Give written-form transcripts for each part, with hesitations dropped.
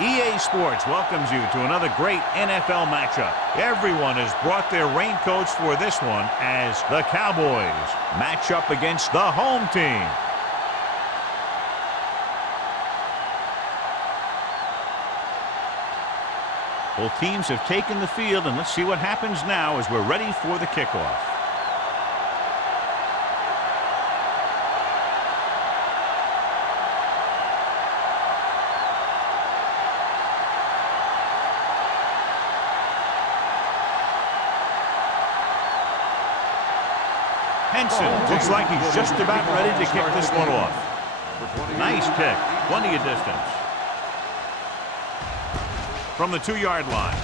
EA Sports welcomes you to another great NFL matchup. Everyone has brought their raincoats for this one as the Cowboys match up against the home team. Both teams have taken the field, and let's see what happens now as we're ready for the kickoff. Henson looks like he's just about ready to kick this one off. Nice kick, plenty of distance. From the 2-yard line.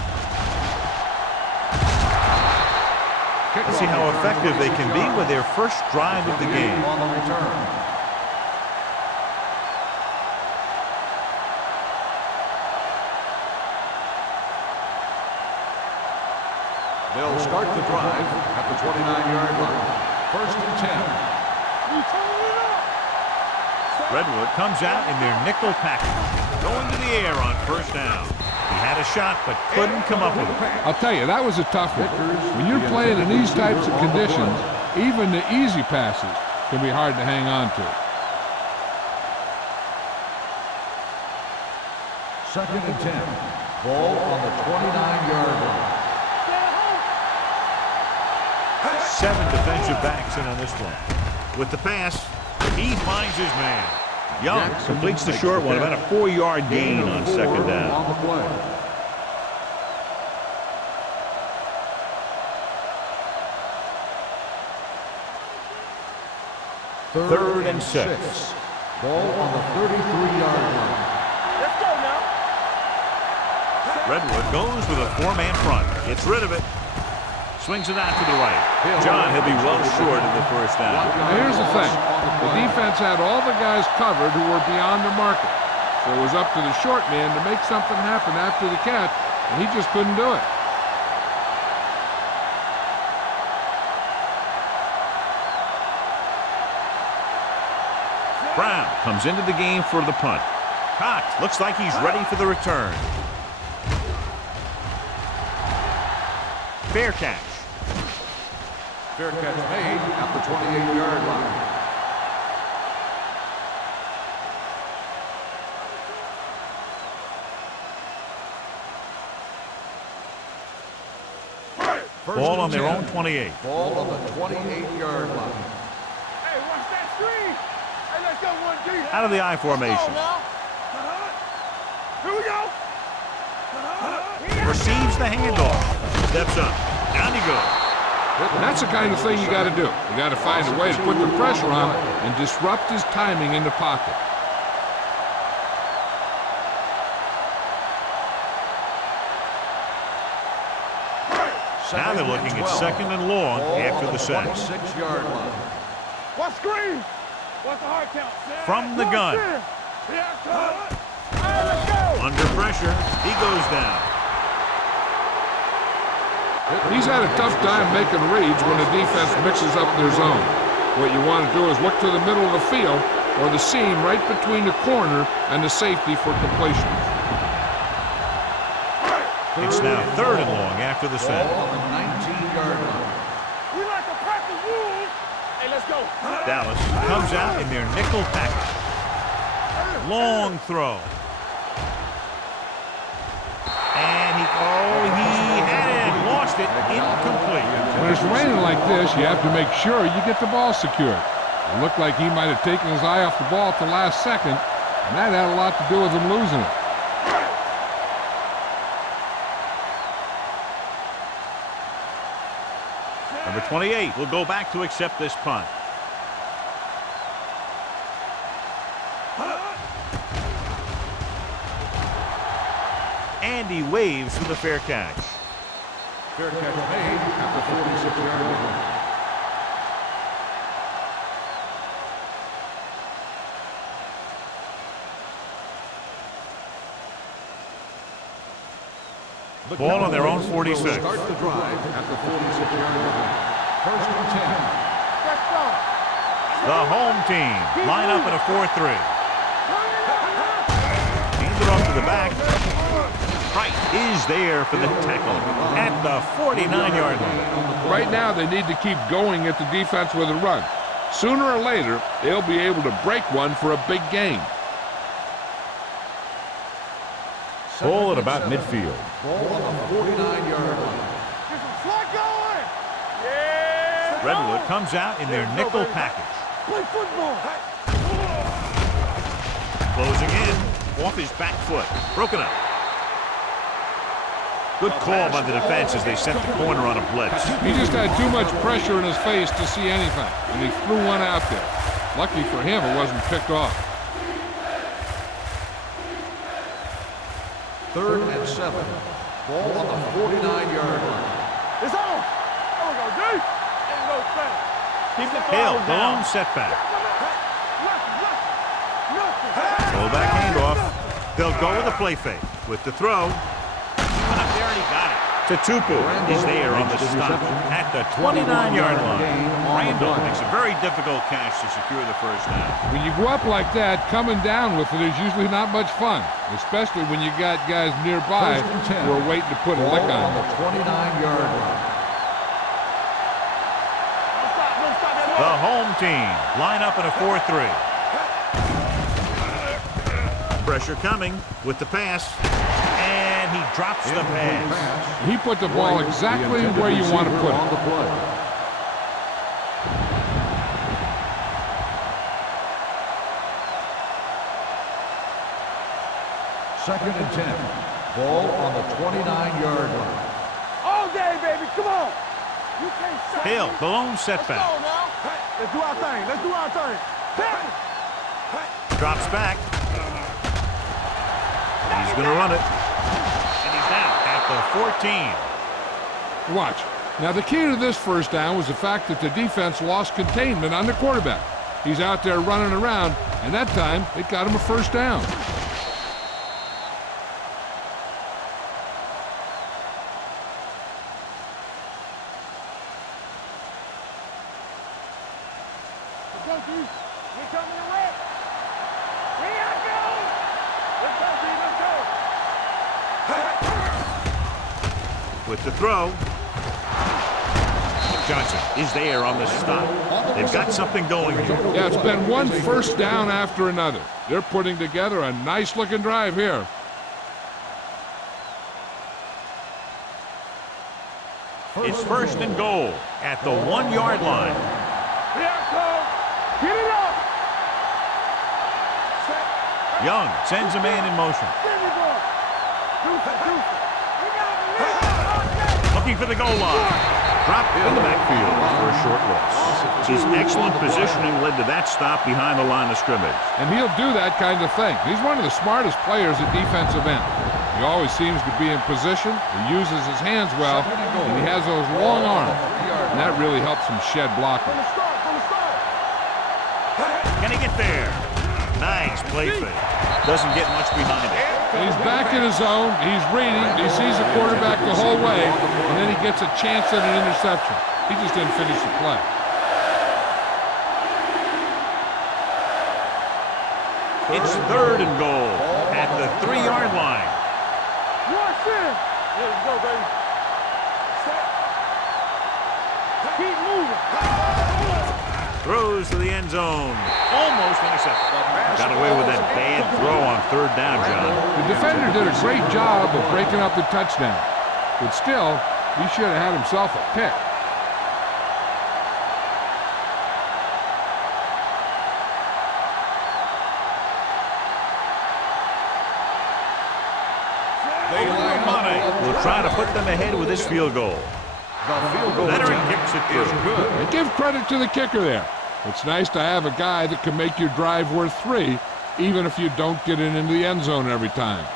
Let's see how effective they can be with their first drive of the game. They'll start the drive at the 29-yard line. First and 10. Redwood comes out in their nickel package, going to the air on first down. He had a shot, but couldn't come up with it. I'll tell you, that was a tough one. When you're playing in these types of conditions, even the easy passes can be hard to hang on to. Second and 10. Ball on the 29-yard line. 7 defensive backs in on this one. With the pass, he finds his man. Young completes the short one, about a 4-yard gain on second down. Third and 6. Ball on the 33-yard line. Let's go now. Redwood goes with a 4-man front. Gets rid of it. Swings it out to the right. John, he'll be well short of the first down. Now here's the thing. The defense had all the guys covered who were beyond the marker. So it was up to the short man to make something happen after the catch, and he just couldn't do it. Brown comes into the game for the punt. Cox looks like he's ready for the return. Fair catch. Fair catch made at the 28-yard line. Ball on their own 28. Ball on the 28-yard line. Hey, watch that screen. Hey, let's go 1-2. Out of the I formation. Here we go. Receives the handoff. Steps up. Down he goes. And that's the kind of thing you got to do. You got to find a way to put the pressure on him and disrupt his timing in the pocket. Now they're looking at second and long after the sack. 26-yard line. What screen? What's the hard count? From the gun. Under pressure, he goes down. He's had a tough time making reads when the defense mixes up their zone. What you want to do is look to the middle of the field or the seam right between the corner and the safety for completion. It's now third and long after the sack. Ball on the 19-yard line. We like to practice rules. Hey, let's go. Dallas comes out in their nickel package. Long throw. And he had it and lost it. Incomplete. When it's raining like this, you have to make sure you get the ball secured. It looked like he might have taken his eye off the ball at the last second, and that had a lot to do with him losing it. Number 28 will go back to accept this punt. And he waves for the fair catch. Fair catch made at the 46-yard line. Ball on their own 46. Start the drive at the 46-yard line. First and 10. The home team line up in a 4-3. Hands it off to the back. Price is there for the tackle at the 49-yard line. Right now, they need to keep going at the defense with a run. Sooner or later, they'll be able to break one for a big gain. Ball at about midfield. Ball on the 49-yard line. Get some slot going. Yeah. Redwood comes out in their nickel package. Play football. Closing in off his back foot. Broken up. Good call by the defense as they sent the corner on a blitz. He just had too much pressure in his face to see anything, and he threw one out there. Lucky for him, it wasn't picked off. 3rd and 7. Ball on the 49-yard line. It's on. There we go, D. Ain't no thing. Keep the Hill, ball the down. lone setback. Nothing. Pull back handoff. They'll go with a play fake. With the throw. He went up there and he got it. Tatupu is there on the stop at the 29-yard line. Randall makes a very difficult catch to secure the first down. When you go up like that, coming down with it is usually not much fun, especially when you got guys nearby 1st and 10. who are waiting to put a lick Ball on on it. the 29-yard line. The home team line up in a 4-3. Pressure coming with the pass. And he drops the pass. He put the ball exactly where you want to put On it. the play. Second and 10. Ball on the 29-yard line. All day, baby. Come on. You can't stop Hill, me. the lone Let's setback. go now. Let's do our thing. Let's do our thing. Drops back. He's going to run it. And he's down at the 14. Watch. Now, the key to this first down was the fact that the defense lost containment on the quarterback. He's out there running around, and that time it got him a first down. Let's go, D. Here coming the red. Here I go. Let's go, D. Let's go. With the throw. Johnson is there on the stop. They've got something going here. Yeah, it's been one first down after another. They're putting together a nice-looking drive here. It's first and goal at the 1-yard line. Here I come. Get it up. Young sends a man in motion. There we go. Deuce it, deuce it. We got it. Looking for the goal line. Dropped in the backfield for a short loss. His excellent positioning led to that stop behind the line of scrimmage. And he'll do that kind of thing. He's one of the smartest players at defensive end. He always seems to be in position, he uses his hands well, and he has those long arms. And that really helps him shed blockers. From the start, from the start. Can he get there? Nice play fake. Doesn't get much behind it. And he's back in his zone, he's reading, he sees the quarterback the whole way, and then he gets a chance at an interception. He just didn't finish the play. It's third and goal at the 3-yard line. Watch it. There we go, baby. Set. Keep moving. Throws to the end zone. Almost intercepted. Got away with that bad throw on third down, John. The defender did a great job of breaking up the touchdown, but still, he should have had himself a pick. Will try to put them ahead with this field goal. The field goal Leonard attempt kicks it is through. good. And give credit to the kicker there. It's nice to have a guy that can make your drive worth 3, even if you don't get it into the end zone every time.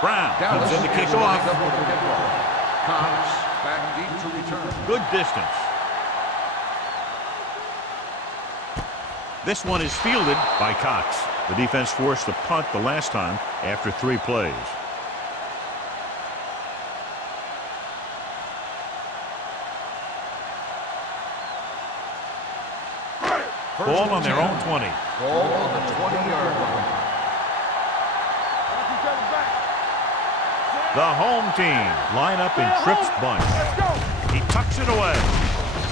Brown comes in to kick is off. lined up with the kickoff. Cox back deep to return. Good distance. This one is fielded by Cox. The defense forced a punt the last time after 3 plays. Ball on their own 20. Ball on the 20-yard line. The home team line up in Tripp's bunch. He tucks it away.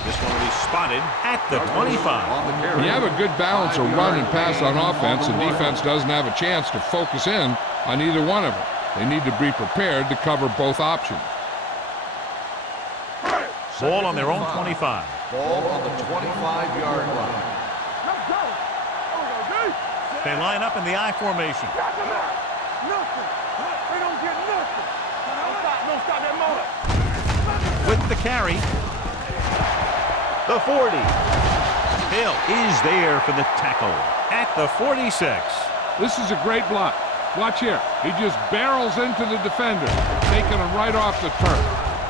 This one will be spotted at the 25. When you have a good balance of run and pass on offense, the defense doesn't have a chance to focus in on either one of them. They need to be prepared to cover both options. Ball on their own 25. Ball on the 25-yard line. They line up in the I formation. With the carry. The 40. Hill is there for the tackle at the 46. This is a great block. Watch here. He just barrels into the defender, taking him right off the turf.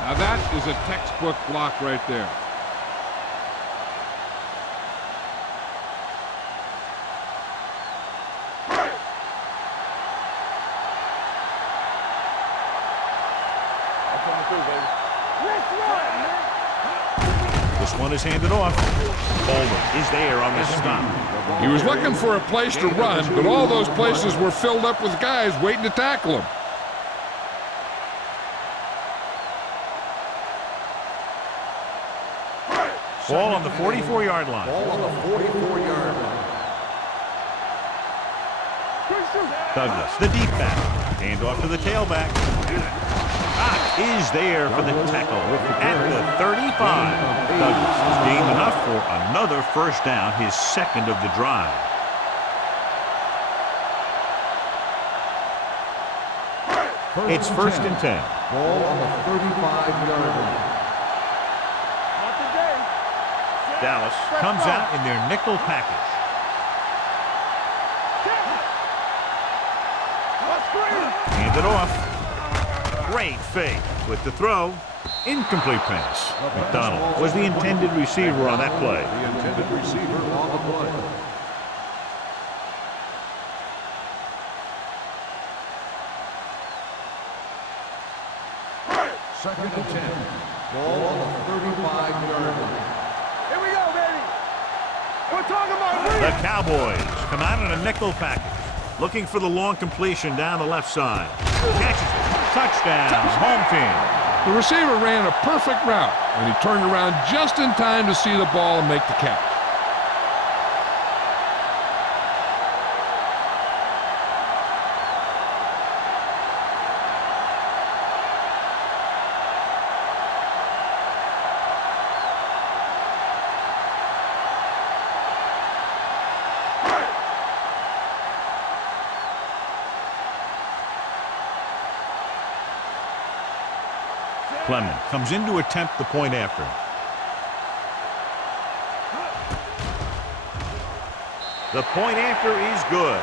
Now that is a textbook block right there. This one is handed off. Coleman is there on the stop. He was looking for a place to run, but all those places were filled up with guys waiting to tackle him. Ball on the 44-yard line. Ball on the 44-yard line. Douglas, the deep back. Hand off to the tailback. Is there for the tackle at the 35. Douglas has gained enough for another first down, his second of the drive. It's first and 10. Ball on the 35-yard line. Dallas comes out in their nickel package. Handed off. Great fake with the throw. Incomplete pass. McDonald was the intended receiver on that play. The intended receiver on the play. Second and 10. Ball on the 35-yard line. Here we go, baby. We're talking about The Cowboys come out in a nickel package, looking for the long completion down the left side. Catches it. Touchdown, home team. The receiver ran a perfect route, and he turned around just in time to see the ball and make the catch. Clement comes in to attempt the point after. The point after is good.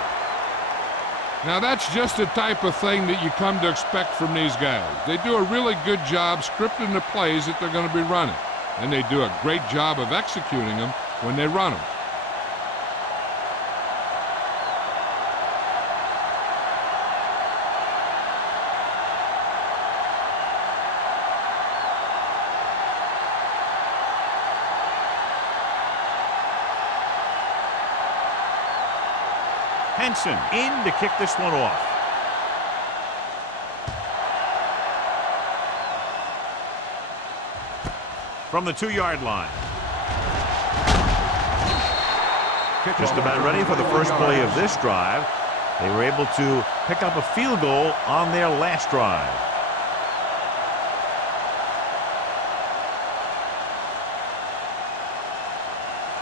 Now that's just the type of thing that you come to expect from these guys. They do a really good job scripting the plays that they're going to be running, and they do a great job of executing them when they run them. Henson in to kick this one off. From the 2-yard line. Just about ready for the first play of this drive. They were able to pick up a field goal on their last drive.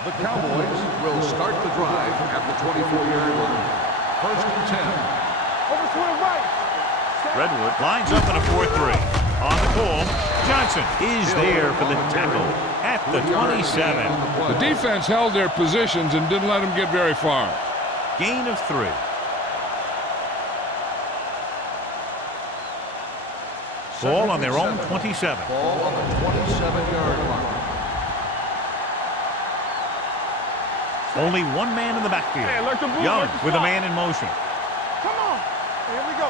The Cowboys will start the drive at the 24-yard line. First and 10. Over to the right. Redwood lines up in a 4-3. On the call, Johnson is there for the tackle at the 27. The defense held their positions and didn't let them get very far. Gain of 3. Ball on their own 27. Ball on the 27-yard line. Only one man in the backfield. Hey, alert the blue, Young alert the with a spot. man in motion. Come on. Here we go.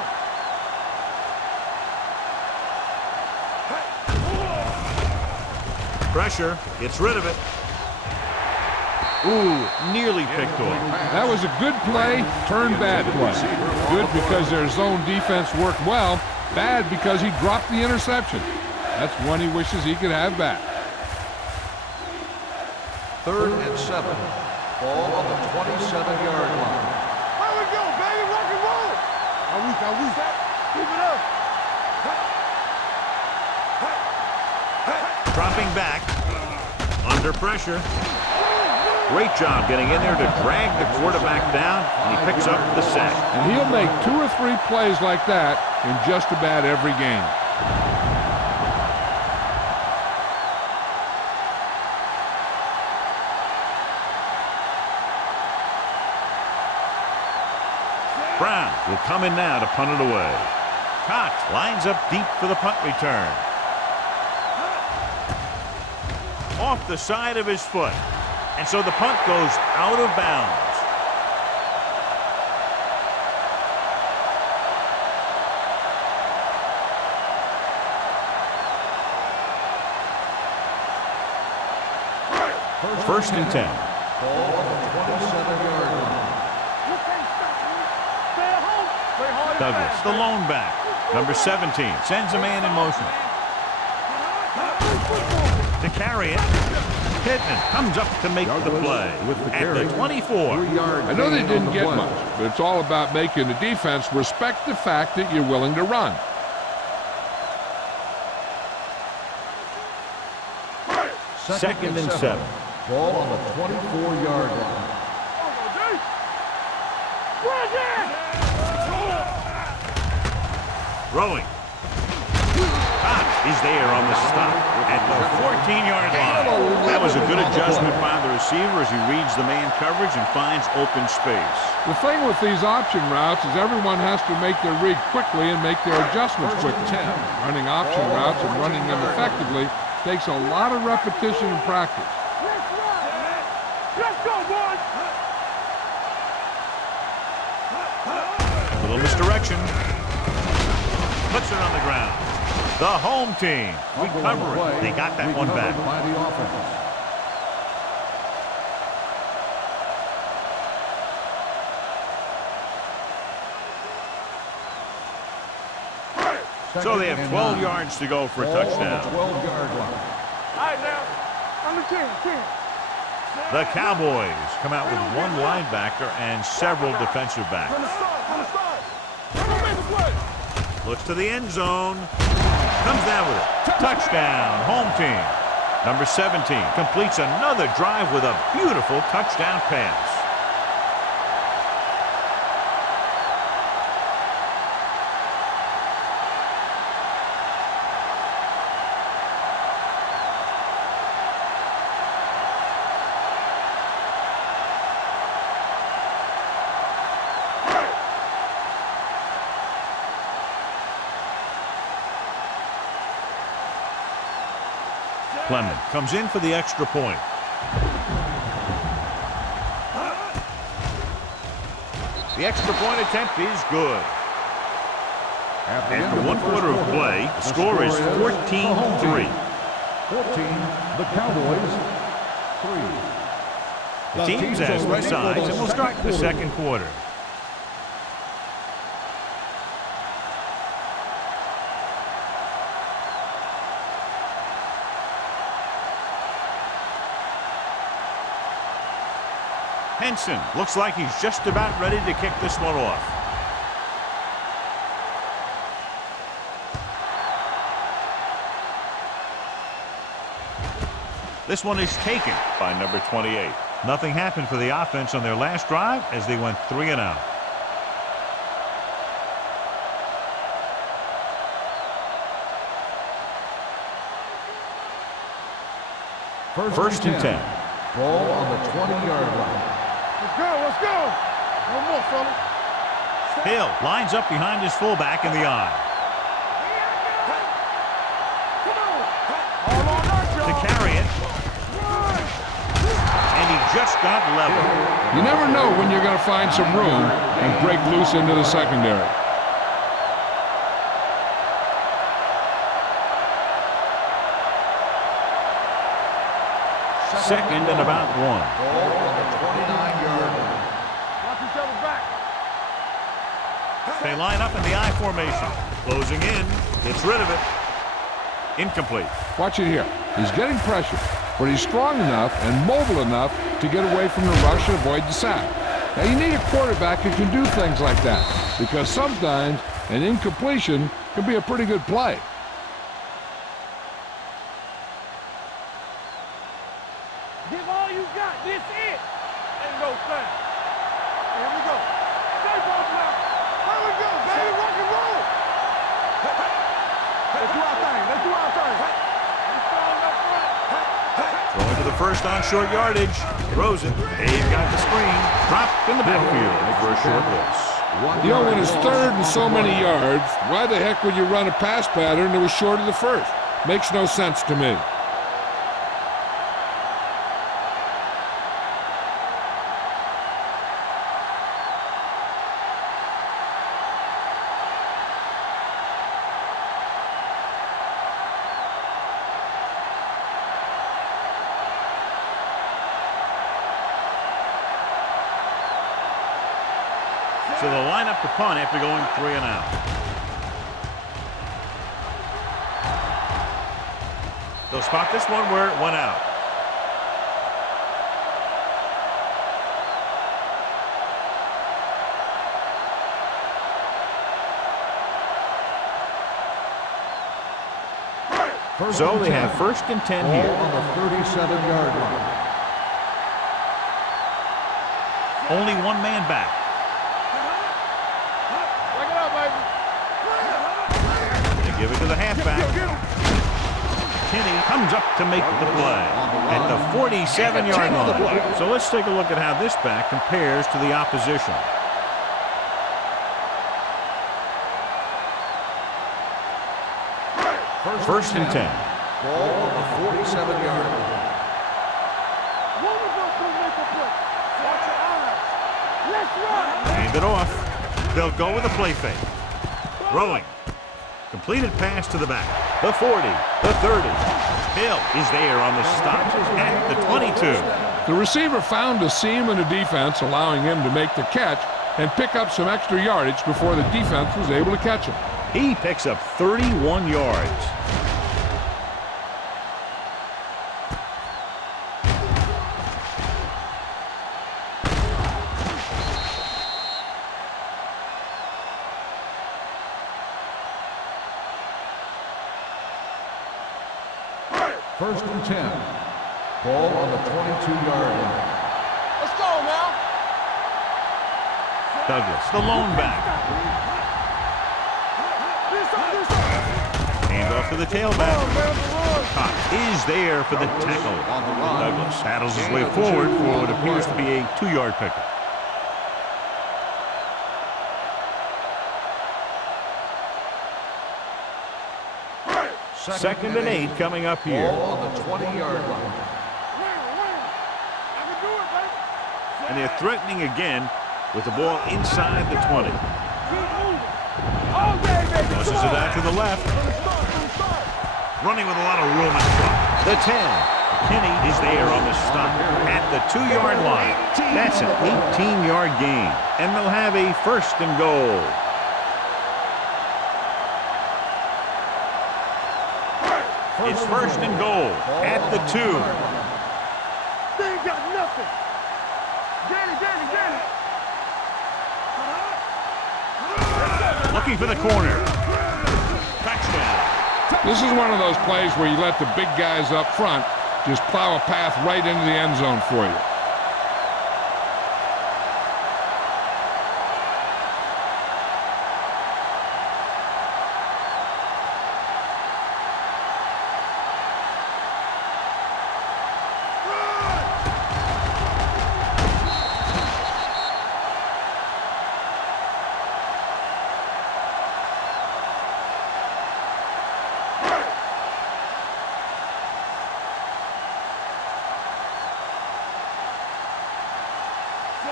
Pressure. Gets rid of it. Ooh, nearly picked off. That was a good play, turned bad play. Good because their zone defense worked well. Bad because he dropped the interception. That's one he wishes he could have back. 3rd and 7. Ball on the 27-yard line. Here we go, baby. Rock and roll. Are we? Keep it up. Dropping back. Under pressure. Great job getting in there to drag the quarterback down, and he picks up the sack. And he'll make 2 or 3 plays like that in just about every game. Brown will come in now to punt it away. Cox lines up deep for the punt return. Off the side of his foot. And so the punt goes out of bounds. First and 10. Ball on the 27-yard line. You can't stop me. Stay at home. Play hard and Douglas, fast. the lone back. Number 17, sends a man in motion. To carry it. Pittman comes up to make the play at the 24. I know they didn't get much, but it's all about making the defense respect the fact that you're willing to run. Second and 7. Ball on the 24-yard line. Throwing. Cox is there on the stop at the 14-yard line. That was a good adjustment by the receiver as he reads the man coverage and finds open space. The thing with these option routes is everyone has to make their read quickly and make their adjustments quickly. Running option routes and running them effectively takes a lot of repetition and practice. Let's go, boys. Little misdirection. Puts it on the ground. The home team recovering. They got that one back. By the offense. So they have 12 yards to go for a touchdown. 12-yard line. All right, now. On the 10. The Cowboys come out with one linebacker and several defensive backs. On the start. Come on, make a play. Looks to the end zone. Comes down with it. Touchdown, home team. Number 17 completes another drive with a beautiful touchdown pass. Clement comes in for the extra point. The extra point attempt is good. After one quarter of play, the score is 14-3. 14, the Cowboys, 3. The teams as with sides, and we'll start the second quarter. Henson looks like he's just about ready to kick this one off. This one is taken by number 28. Nothing happened for the offense on their last drive as they went 3 and out. First and 10. Ball on the 20-yard line. Let's go. No more, fellas. Hill lines up behind his fullback in the eye. All on us, To y'all. carry it. And he just got level. You never know when you're going to find some room and break loose into the secondary. Second and about 1. Ball on the 29-yard line. Watch each other back. They line up in the I formation. Closing in. Gets rid of it. Incomplete. Watch it here. He's getting pressure, but he's strong enough and mobile enough to get away from the rush and avoid the sack. Now, you need a quarterback who can do things like that, because sometimes an incompletion can be a pretty good play. Give all you got. This it. Ain't no thing. Here we go. Stay ball now. Here we go, baby. Rock and roll. Let's do our thing. Let's do our thing. You strong up front. Throwing to the first on short yardage. Throws it. Dave got the screen. Dropped in the backfield for a short loss. You know, when it's third and so many yards, why the heck would you run a pass pattern that was short of the first? Makes no sense to me. So they'll line up to punt after going 3 and out. They'll spot this one where it went out. So they have first and 10 here. On the 37-yard line. Only one man back. Break it up, baby. They give it to the halfback. Kinney comes up to make the play at the 47-yard line. So let's take a look at how this back compares to the opposition. First and 10. Ball on the 47-yard line. One of us will make a play. Watch your eyes. Let's run. Hand it off. They'll go with a play fake. Throwing. Completed pass to the back. The 40. The 30. Hill is there on the stop at the 22. The receiver found a seam in the defense, allowing him to make the catch and pick up some extra yardage before the defense was able to catch him. He picks up 31 yards. First and 10. Ball on the 22-yard line. Let's go now. Douglas, the lone back. Hand off to the tailback. Cox is there for the tackle. Douglas paddles his way forward for what appears to be a 2-yard pickup. Second and 8 coming up here. Ball on the 20-yard line. I can do it, baby. And they're threatening again with the ball inside the 20. Keep moving. All day, baby. Pushes it out to the left. Running with a lot of room in front. The 10. Kinney is there on the stop at the 2-yard line. That's an 18-yard gain. And they'll have a first and goal. It's first and goal at the 2. They ain't got nothing. Get it. Looking for the corner. Touchdown. This is one of those plays where you let the big guys up front just plow a path right into the end zone for you.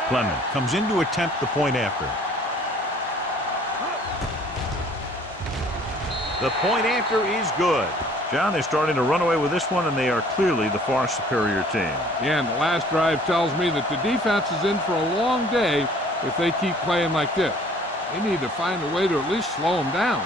Clement comes in to attempt the point after. The point after is good. John, they're starting to run away with this one, and they are clearly the far superior team. Yeah, and the last drive tells me that the defense is in for a long day if they keep playing like this. They need to find a way to at least slow them down.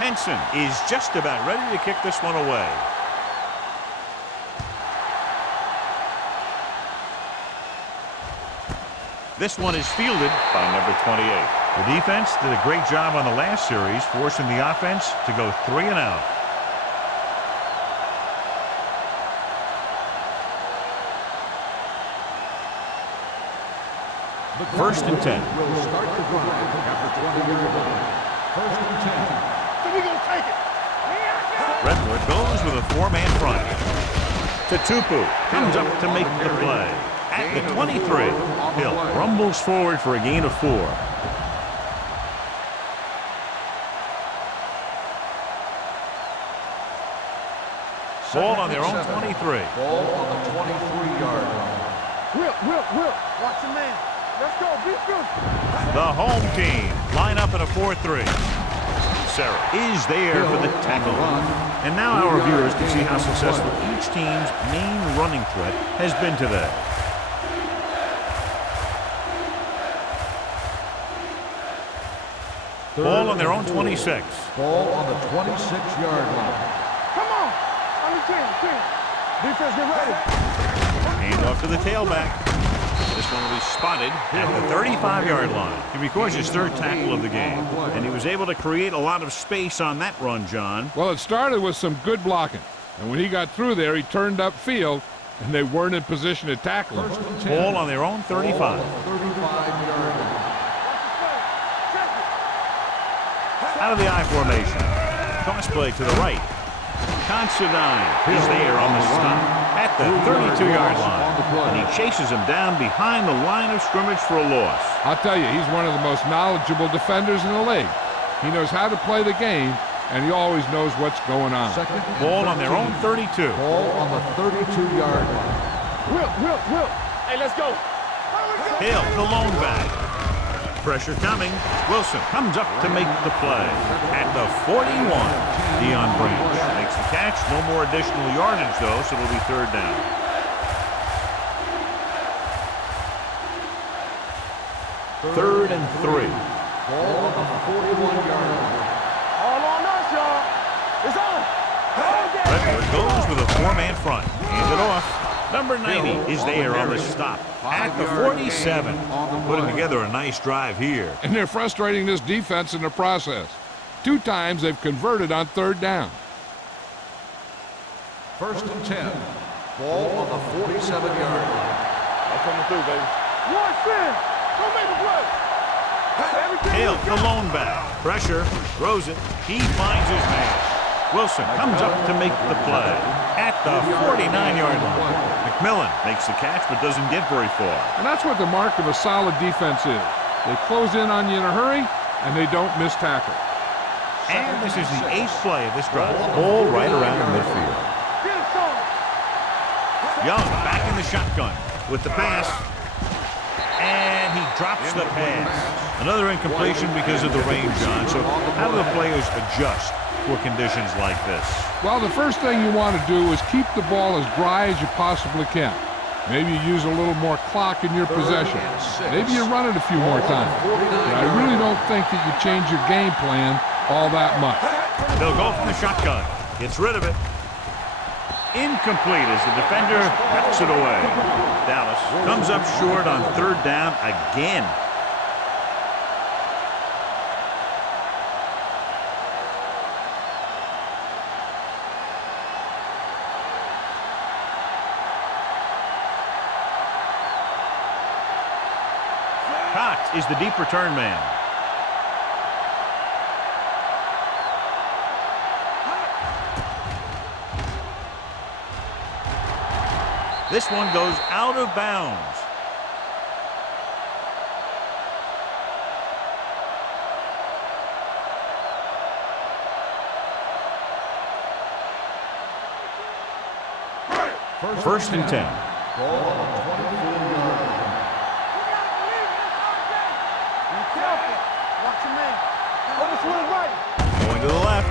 Henson is just about ready to kick this one away. This one is fielded by number 28. The defense did a great job on the last series, forcing the offense to go 3 and out. First and 10. Will start the drive after 20-yard line. First and 10. So we gonna take it. Redwood goes with a 4-man front. Tupu comes up to make the play. At the 23, Hill rumbles forward for a gain of 4. Ball on their own 23. Ball on the 23-yard line. Whip. Watch the man. Let's go. Be good. The home team line up in a 4-3. Sarah is there for the tackle. And now our viewers can see how successful each team's main running threat has been today. Ball on their own 26. Ball on the 26-yard line. Come on. On the 10. Defense, get ready. Hand off to the tailback. This one will be spotted at the 35-yard line. He records his 3rd tackle of the game, and he was able to create a lot of space on that run, John. Well, it started with some good blocking, and when he got through there, he turned upfield, and they weren't in position to tackle him. Ball on their own 35. 35-yard line. Out of the I formation. Cross play to the right. Considine is there on the stop at the 32-yard line. And he chases him down behind the line of scrimmage for a loss. I'll tell you, he's one of the most knowledgeable defenders in the league. He knows how to play the game, and he always knows what's going on. Ball on their own 32. Ball on the 32-yard line. Whip. Hey, let's go. Hill, the lone back. Pressure coming. Wilson comes up to make the play. At the 41, Dion Branch makes the catch. No more additional yardage, though, so it'll be 3rd down. Third and 3. Ball on the 41-yard line. All on us, y'all. It's on. Redwood goes with a 4-man front. Hand it off. Number 90 is there on the stop at the 47. Putting together a nice drive here. And they're frustrating this defense in the process. 2 times they've converted on 3rd down. First and 10. Ball on the 47-yard line. I'm coming through, baby. One sin. Don't make a play. Hill, the lone back. Pressure. Throws it. He finds his man. Wilson comes up to make the play at the 49-yard line. McMillan makes the catch but doesn't get very far. And that's what the mark of a solid defense is. They close in on you in a hurry, and they don't miss tackle. And this is the 8th play of this drive. Ball right around midfield. Young back in the shotgun with the pass. And he drops the pass. Another incompletion because of the rain, John. So how do the players adjust for conditions like this? Well, the first thing you want to do is keep the ball as dry as you possibly can. Maybe you use a little more clock in your possession. Maybe you run it a few more times. But I really don't think that you change your game plan all that much. They'll go from the shotgun. Gets rid of it. Incomplete as the defender knocks it away. Dallas comes up short on 3rd down again. Cox is the deep return man. This one goes out of bounds. First and 10. Ball on the 24-yard line. Be careful. Watch your man. Hold this one right. Going to the left.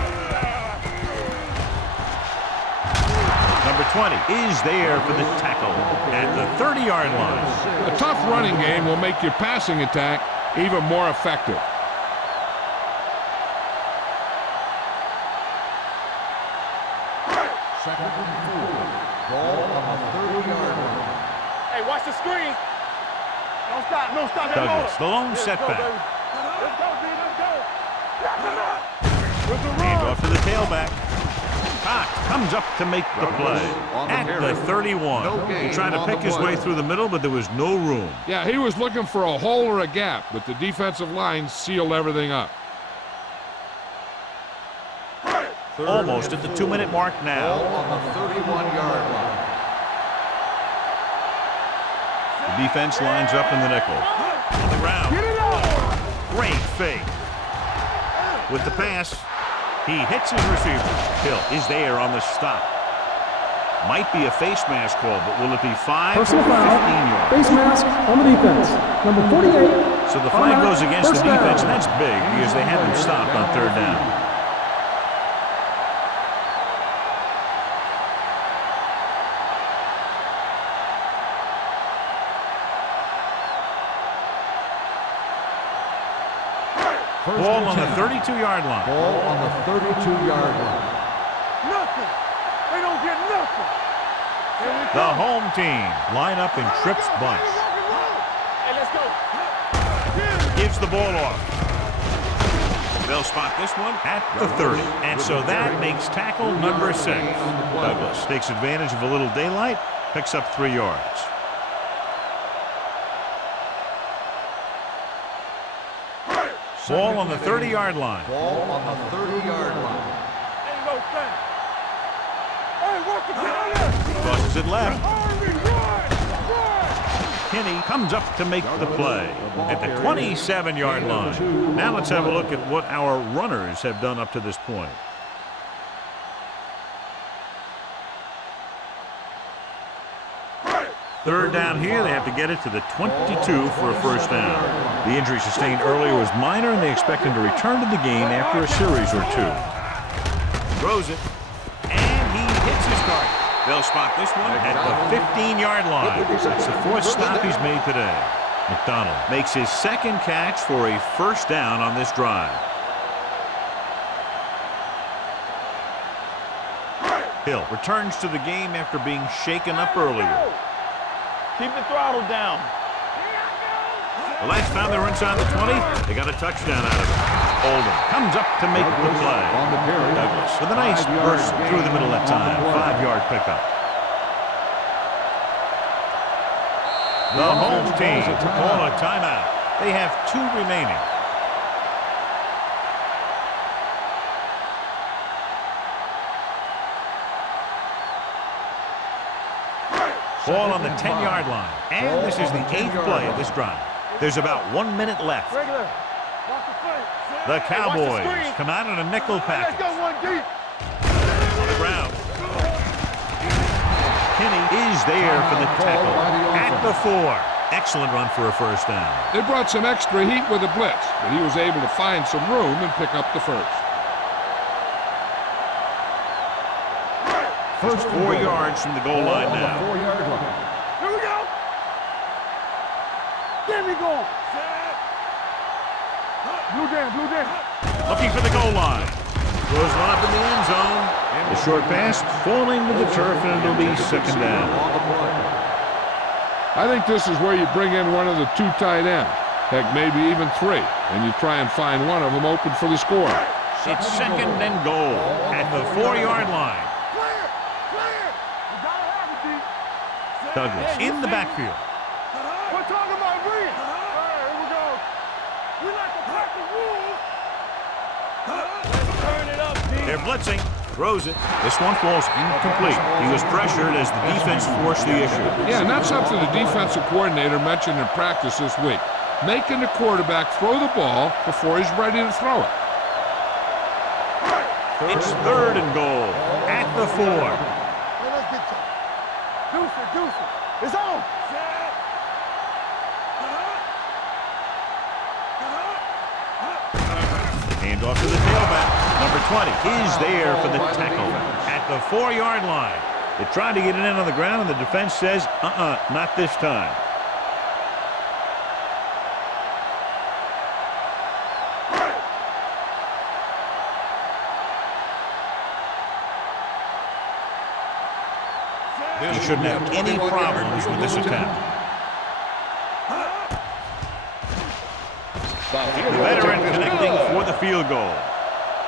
Number 20 is there for the tackle at the 30-yard line. A tough running game will make your passing attack even more effective. Second and 4. Ball on the 30-yard line. Hey, watch the screen. Don't stop. No, stop that Douglas, the lone Let's setback. go, D. Let's go. Where's the Hand run? off to the tailback. Cox comes up to make the play at the 31. He tried to pick his way through the middle, but there was no room. Yeah, he was looking for a hole or a gap, but the defensive line sealed everything up. Almost at the 2-minute mark Ball now. on the 31-yard line. The defense lines up in the nickel. On the ground. Get it up. Great fake. With the pass, he hits his receiver. Hill is there on the stop. Might be a face mask call, but will it be 5 or 15 Personal foul, yards? face mask on the defense. Number 48. So the flag goes against the First down. defense, and that's big because they had them stopped on third down. Ball on the 32-yard line. Ball on the 32-yard line. Nothing. They don't get nothing. The home team line up in trips bunch. Hey, let's go. Gives the ball off. They'll spot this one at the 30. And so that makes tackle number 6. Douglas takes advantage of a little daylight, picks up 3 yards. Ball on the 30-yard line. Ball on the 30-yard line. Ain't no thing. Hey, what's the plan? Crosses it left. Army, run! Kinney comes up to make the play at the 27-yard line. Now let's have a look at what our runners have done up to this point. Third down here, they have to get it to the 22 for a first down. The injury sustained earlier was minor, and they expect him to return to the game after a series or 2. Throws it, and he hits his target. They'll spot this one at the 15-yard line. That's the 4th stop he's made today. McDonald makes his 2nd catch for a first down on this drive. Hill returns to the game after being shaken up earlier. Keep the throttle down. The last time they were inside the 20, they got a touchdown out of it. Oldham comes up to make the play. On the carry. Douglas with a nice burst through the middle that time. 5-yard pickup. The home team call a timeout. They have 2 remaining. Ball on the 10-yard line. And this is the 8th play of this drive. There's about 1 minute left. Regular. Watch the foot. The Hey, watch the Cowboys screen. come out in a nickel Let's package. go one deep. On the ground. Kinney is there for the tackle at the 4. Excellent run for a first down. They brought some extra heat with a blitz, but he was able to find some room and pick up the first. First 4 yards from the goal line now. 4-yard line. Here we go. There we go. Blue down. Looking for the goal line. Throws one up in the end zone. And the short pass falling to the turf, and it'll be 2nd down. On the play. I think this is where you bring in one of the 2 tight ends, heck, maybe even 3, and you try and find one of them open for the score. It's 2nd and goal at the 4-yard line. Clear. You gotta have it, D. Douglas in the backfield. We're talking about read. All right, here we go. We like to practice rules. Let's turn it up, D. They're blitzing. Throws it. This one falls incomplete. He was pressured as the defense forced the issue. Yeah, and that's something the defensive coordinator mentioned in practice this week. Making the quarterback throw the ball before he's ready to throw it. It's 3rd and goal at the 4. Let's get to Hand off to the tailback. Number 20 is there for the tackle at the 4-yard line. They tried to get it in on the ground, and the defense says, not this time. You shouldn't have any problems with this attempt. The veteran connecting for the field goal.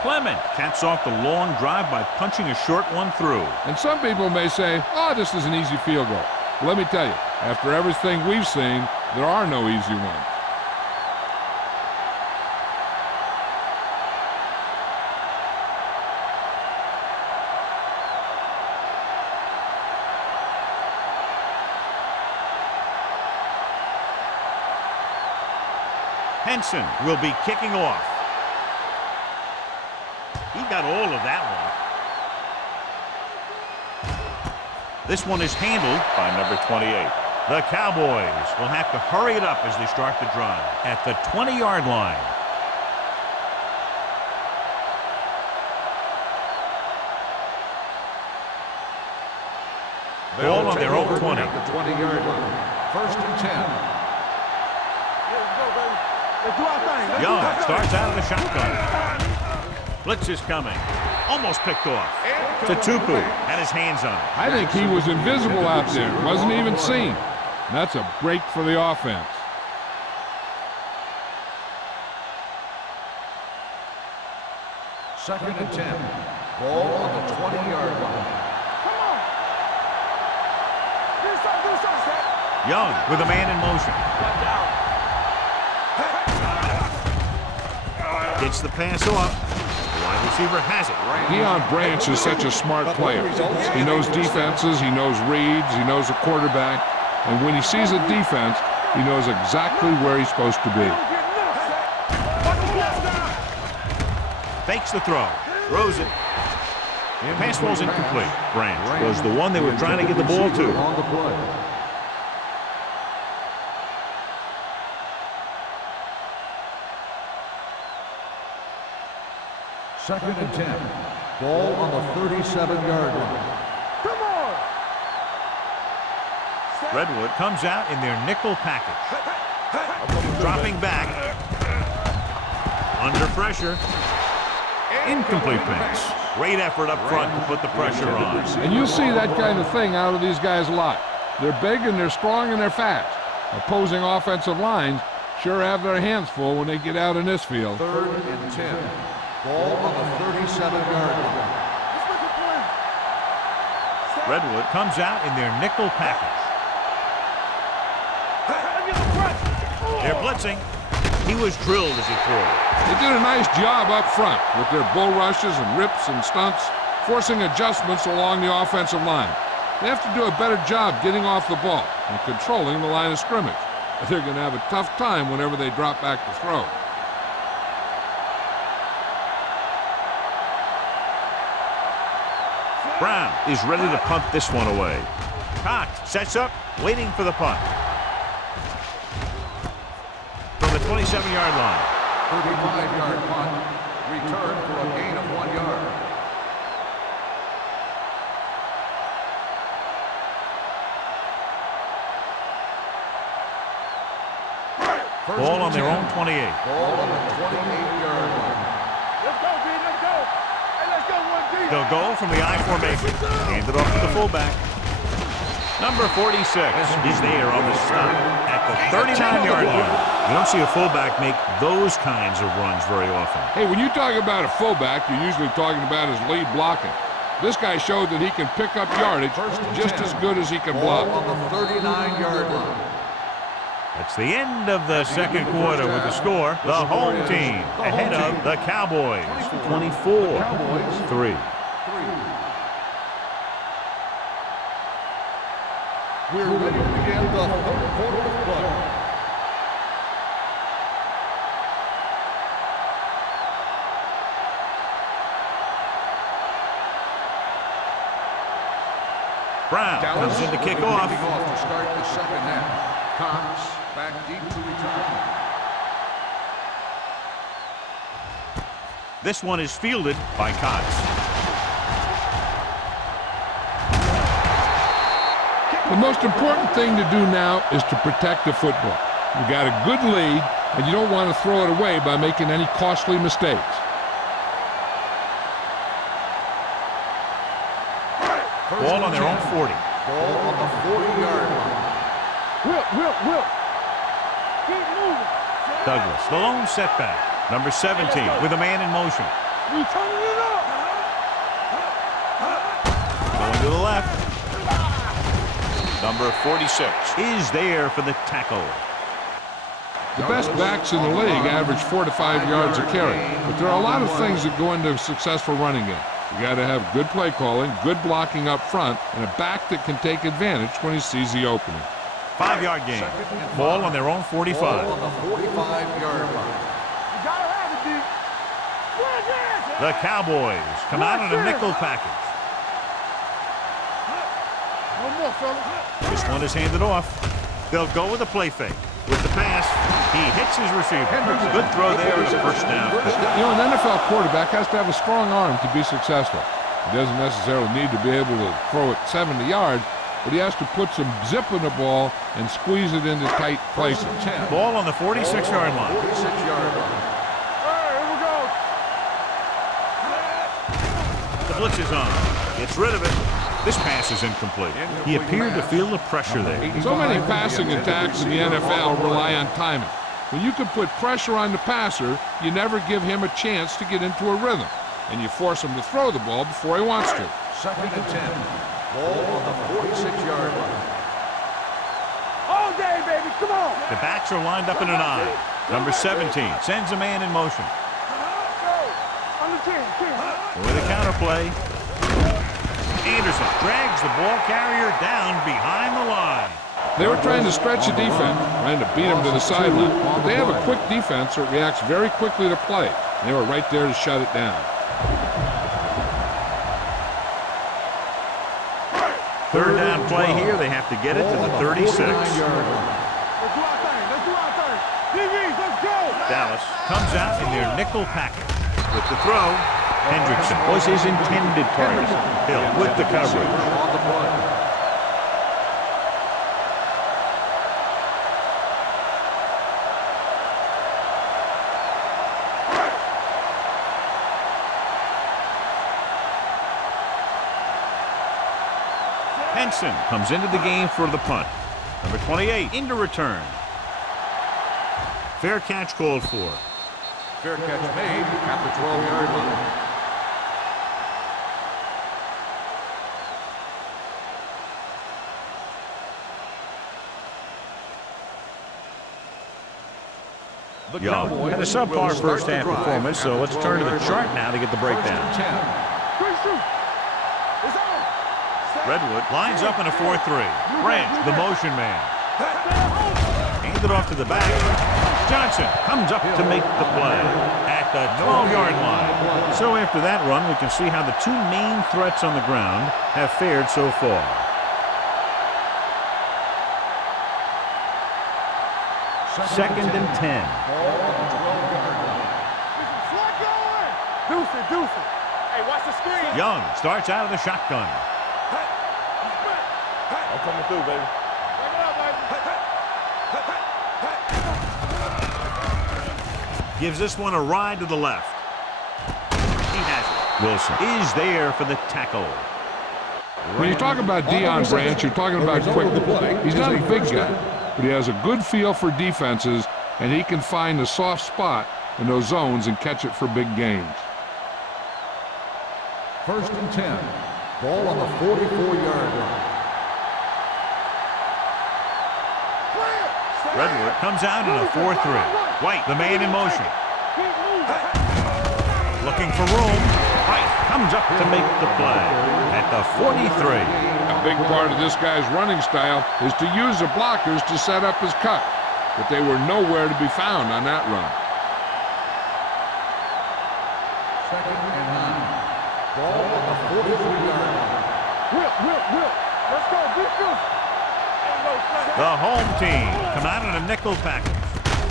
Clement caps off the long drive by punching a short one through. And some people may say, oh, this is an easy field goal. Well, let me tell you, after everything we've seen, there are no easy ones. Henson will be kicking off. He got all of that one. This one is handled by number 28. The Cowboys will have to hurry it up as they start the drive at the 20-yard line. Ball on their own 20. At the 20-yard line. 1st and 10. Young starts out of the shotgun. Blitz is coming. Almost picked off. Tupu had his hands on it. I think he was invisible out there. Wasn't even seen. That's a break for the offense. Second and 10. Ball on the 20-yard line. Come on. Do something. Young with a man in motion. Watch out. Gets the pass off. The wide receiver has it. Deion Branch is such a smart player. He knows defenses, he knows reads, he knows a quarterback, and when he sees a defense, he knows exactly where he's supposed to be. Fakes the throw. Throws it. The pass ball's incomplete. Branch was the one they were trying to get the ball to. On the play. Second and 10. Ball on the 37-yard line. Come on. Redwood comes out in their nickel package. Dropping back. Under pressure. Incomplete pass. Great effort up front to put the pressure on. And you see that kind of thing out of these guys a lot. They're big and they're strong and they're fast. Opposing offensive lines sure have their hands full when they get out in this field. 3rd and 10. Ball on the 37-yard line. Redwood comes out in their nickel package. They're blitzing. He was drilled as he threw it. They did a nice job up front with their bull rushes and rips and stunts, forcing adjustments along the offensive line. They have to do a better job getting off the ball and controlling the line of scrimmage. They're going to have a tough time whenever they drop back to throw. Brown is ready to punt this one away. Cox sets up, waiting for the punt. From the 27-yard line. 35-yard punt. Return for a gain of 1 yard. Ball on their own 28. Ball on the 28-yard line. Let's go, D. Let's go. Hey, let's go, 1D. They'll go from the I formation. Hand it off to the fullback. Number 46 is there on the stop at the 39-yard line. You don't see a fullback make those kinds of runs very often. Hey, when you talk about a fullback, you're usually talking about his lead blocking. This guy showed that he can pick up yardage just as good as he can block. Ball on the 39-yard line. That's the end of the second quarter with the score. The home team ahead of the Cowboys. 24-3. We're ready to begin the 3rd quarter of play. Brown comes in to kick off. Kicking off to start the second half. Cox back deep to return. This one is fielded by Cox. The most important thing to do now is to protect the football. You got a good lead, and you don't want to throw it away by making any costly mistakes. Ball on their own 40. Ball on the 40-yard line. Will. Keep moving. Douglas, the lone setback. Number 17 with a man in motion. We turning it up. Going to the left. Number 46 is there for the tackle. The best backs in the league average 4 to 5 yards a carry, but there are a lot of things that go into a successful running game. You got to have good play calling, good blocking up front, and a back that can take advantage when he sees the opening. 5-yard gain. Ball on their own 45. Ball on the 45-yard line. You gotta have it, D. The Cowboys come out in a nickel package. One more, fellas. This one is handed off. They'll go with a play fake. With the pass, he hits his receiver. Good throw there and a first down. You know, an NFL quarterback has to have a strong arm to be successful. He doesn't necessarily need to be able to throw it 70 yards, but he has to put some zip in the ball and squeeze it into tight places. Ball on the 46-yard line. 46-yard line. Here we go. The blitz is on. Gets rid of it. This pass is incomplete. He appeared to feel the pressure there. So many passing attacks in the NFL rely on timing. When you can put pressure on the passer, you never give him a chance to get into a rhythm, and you force him to throw the ball before he wants to. 2nd and 10. Ball on the 46-yard line. All day, baby. Come on. The backs are lined up in an I. Number 17 sends a man in motion. On the 10. With a counterplay. Anderson drags the ball carrier down behind the line. They were trying to stretch the defense, trying to beat him to the sideline. But they have a quick defense that reacts very quickly to play. They were right there to shut it down. 3rd down play here. They have to get it to the 36. Let's do our thing. DBs, let's go. Dallas comes out in their nickel package. With the throw, Hendrickson was his intended target. Hill with the coverage. On the play. Henson comes into the game for the punt. Number 28 into return. Fair catch called for. Fair catch made at the 12-yard line. Young had a subpar first half performance, so let's turn to the chart now to get the breakdown. Redwood lines up in a 4-3. Branch, the motion man. Handed off to the back. Johnson comes up to make the play at the 12-yard line. So after that run, we can see how the two main threats on the ground have fared so far. Second and 10. Deuce it. Hey, watch the screen. Young starts out of the shotgun. I'm coming through, baby. Bring it up, baby. Gives this one a ride to the left. He has it. Wilson is there for the tackle. When you talk about Deion Branch, you're talking about quickness. He's not a big guy, but he has a good feel for defenses, and he can find the soft spot in those zones and catch it for big gains. 1st and 10. Ball on the 44-yard line. Redwood comes out in a 4-3. White, the man in motion. Looking for room. White comes up to make the play at the 43. A big part of this guy's running style is to use the blockers to set up his cut, but they were nowhere to be found on that run. 2nd and 9. Ball on the 43-yard line. Will. Let's go, defense. The home team come out in a nickel package.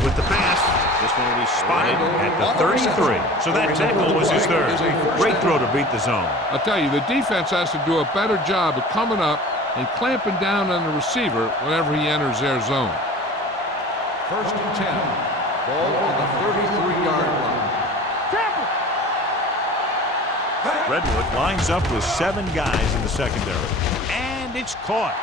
with the pass. This one will be spotted at the 33. So that tackle was his third. Great throw to beat the zone. I'll tell you, the defense has to do a better job of coming up and clamping down on the receiver whenever he enters their zone. 1st and 10. Ball on the 33-yard line. Redwood lines up with 7 guys in the secondary. And it's caught.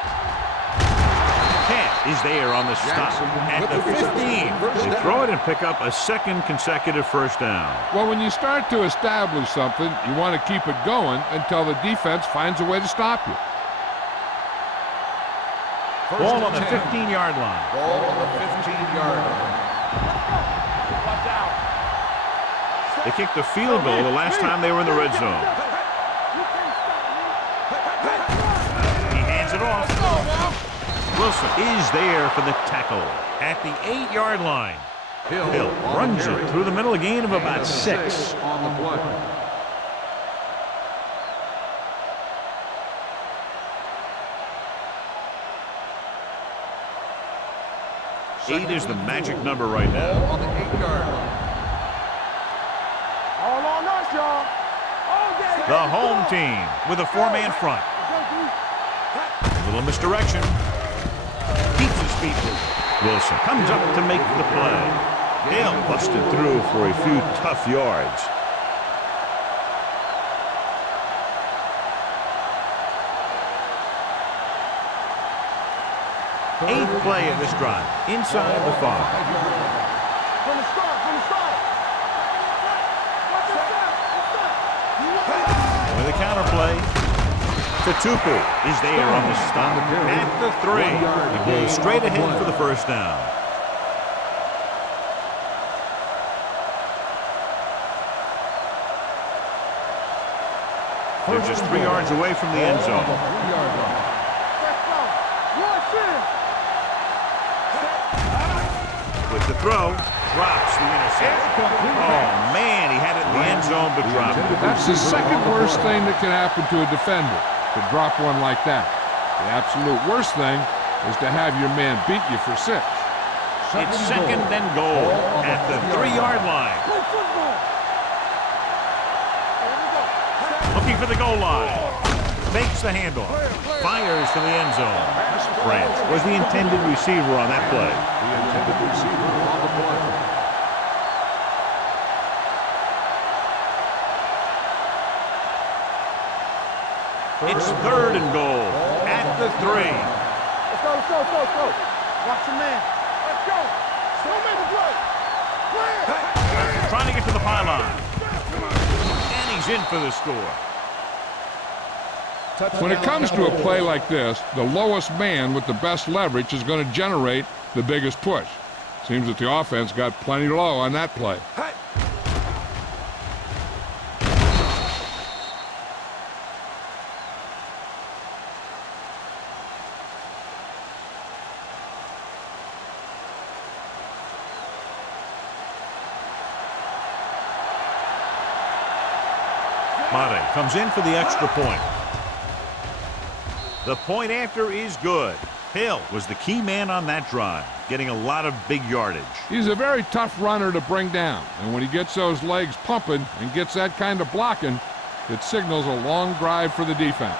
Camp is there on the stop at the 15. They throw it and pick up a second consecutive first down. Well, when you start to establish something, you want to keep it going until the defense finds a way to stop you. Ball on the 15-yard line. Ball on the 15-yard line. Watch out. They kicked the field goal the last time they were in the red zone. He hands it off. Wilson is there for the tackle at the 8-yard line. Hill runs it through the middle, a gain of about 6. On the play. Eight is the magic number right now. On the 8-yard line. All on us, y'all. The home team with a 4-man front. A little misdirection. Keeps his feet moving. Wilson comes up to make the play. Hill busted through for a few tough yards. Eighth play of this drive, inside the 5. From the start. With a counter play, Tupu is there on the stop at the 3. He goes straight ahead for the first down. They're just 3 yards away from the end zone. With the throw, drops the interception. Oh, man, he had it in the end zone, but dropped it. That's the second worst thing that can happen to a defender, to drop one like that. The absolute worst thing is to have your man beat you for 6. It's second and goal at the 3-yard line. Looking for the goal line. Fakes the handoff. Fires to the end zone. Branch was the intended receiver on that play. The intended receiver on the play. It's third and goal at the 3. Let's go. Watch your man. Let's go. Don't make the play. Play. Trying to get to the pylon. And he's in for the score. When it comes to a play like this, the lowest man with the best leverage is going to generate the biggest push. Seems that the offense got plenty low on that play. Mate comes in for the extra point. The point after is good. Hill was the key man on that drive, getting a lot of big yardage. He's a very tough runner to bring down, and when he gets those legs pumping and gets that kind of blocking, it signals a long drive for the defense.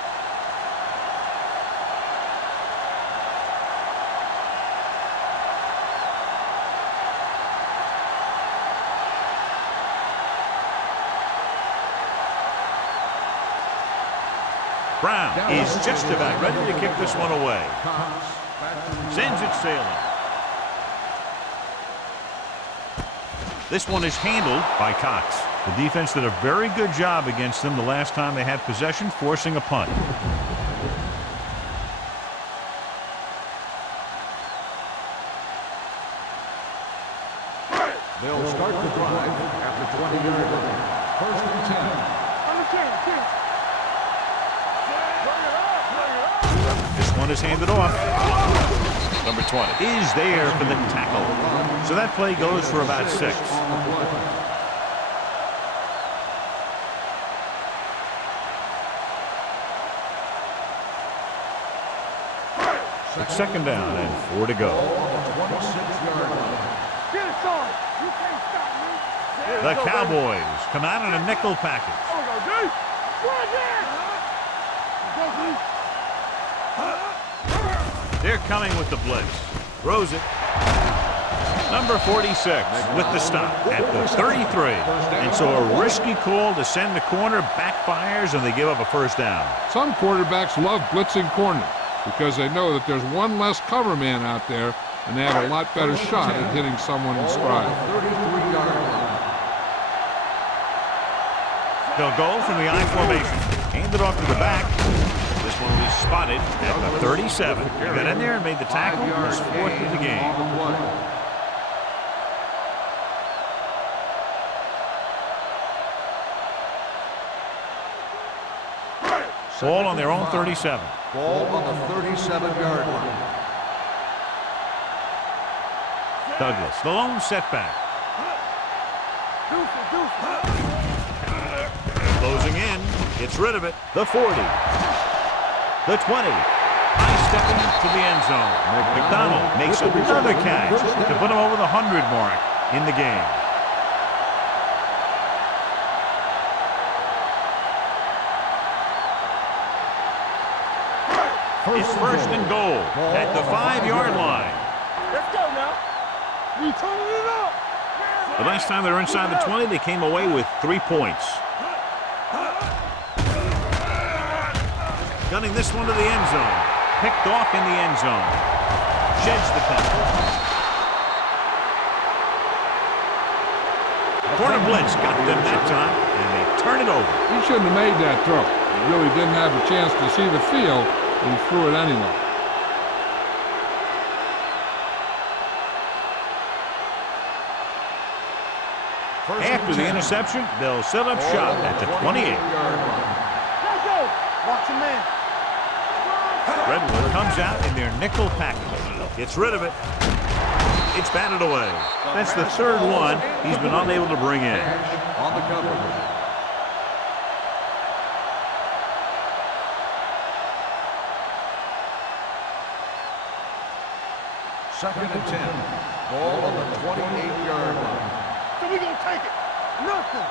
Brown is just about ready to kick this one away. Sends it sailing. This one is handled by Cox. The defense did a very good job against them the last time they had possession, forcing a punt. They'll start the drive at the 20-yard line. 1st and 10. This one is handed off. Number 20 is there for the tackle. So that play goes for about 6. It's second down and 4 to go. 26-yard line. The Cowboys come out in a nickel package. They're coming with the blitz. Throws it. Number 46 with the stop at the 33. And so a risky call to send the corner backfires, and they give up a first down. Some quarterbacks love blitzing corners because they know that there's one less cover man out there, and they have a lot better shot at hitting someone in stride. 33-yard line. They'll go from the I formation. Hand it off to the back. This one will be spotted at the 37. He got in there and made the tackle. His fourth of the game. Ball on their own 37. Ball on the 37-yard line. Douglas, the lone setback. Closing in, gets rid of it. The 40. The 20. High stepping to the end zone. McDonald makes another catch to put him over the 100 mark in the game. It's first and goal at the 5-yard line. Let's go now. We turning it up. The last time they were inside the 20, they came away with 3 points. Gunning this one to the end zone. Picked off in the end zone. Sheds the penalty. Corner blitz got them that time, and they turn it over. He shouldn't have made that throw. He really didn't have a chance to see the field, and he threw it anyway. After the interception, they'll set up shop at the 28. Let's go. Watch him in. Redwood comes out in their nickel package. Gets rid of it. It's batted away. That's the third one he's been unable to bring in. On the cover. Second and 10. Ball on the 28-yard line. So we gonna take it. Nothing.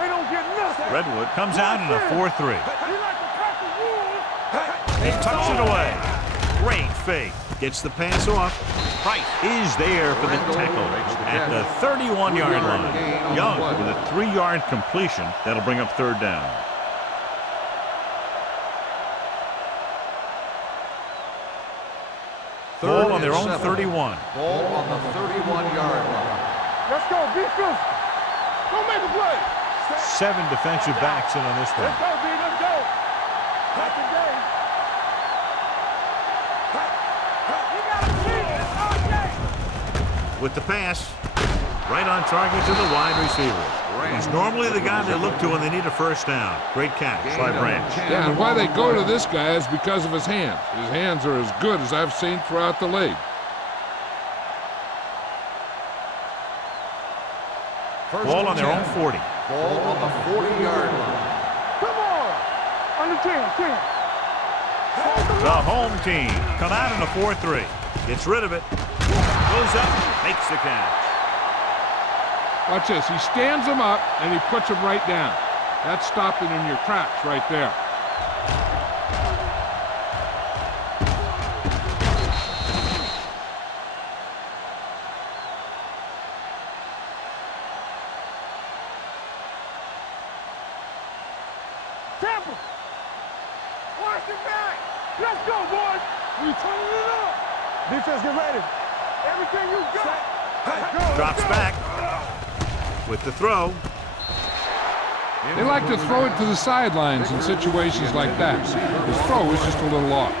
They don't get nothing. Redwood comes out in a 4-3. We like to crack the rules. He tucks it away. Great fake. Gets the pass off. Price is there for the tackle at the 31-yard line. Young with a 3-yard completion. That'll bring up third down. Ball on their own 31. Ball on the 31-yard line. Let's go. Be physical. Don't make a play. 7 defensive backs in on this one. Let's go, B. Let's go. Not today. You gotta see it all day. With the pass, right on target to the wide receiver. He's normally the guy they look to when they need a first down. Great catch by Branch. Yeah, and why they go to this guy is because of his hands. His hands are as good as I've seen throughout the league. Ball on their own 40. Ball on the 40-yard line. Come on. Under 10. The home team come out in a 4-3. Gets rid of it. Goes up, makes the catch. Watch this. He stands him up, and he puts him right down. That's stopping in your tracks right there. Tampa. Watch it back. Let's go, boys. We turning it up. Defense, get ready. Everything you got. Let's go. Drops back with the throw. They like to throw it to the sidelines in situations like that. His throw is just a little off.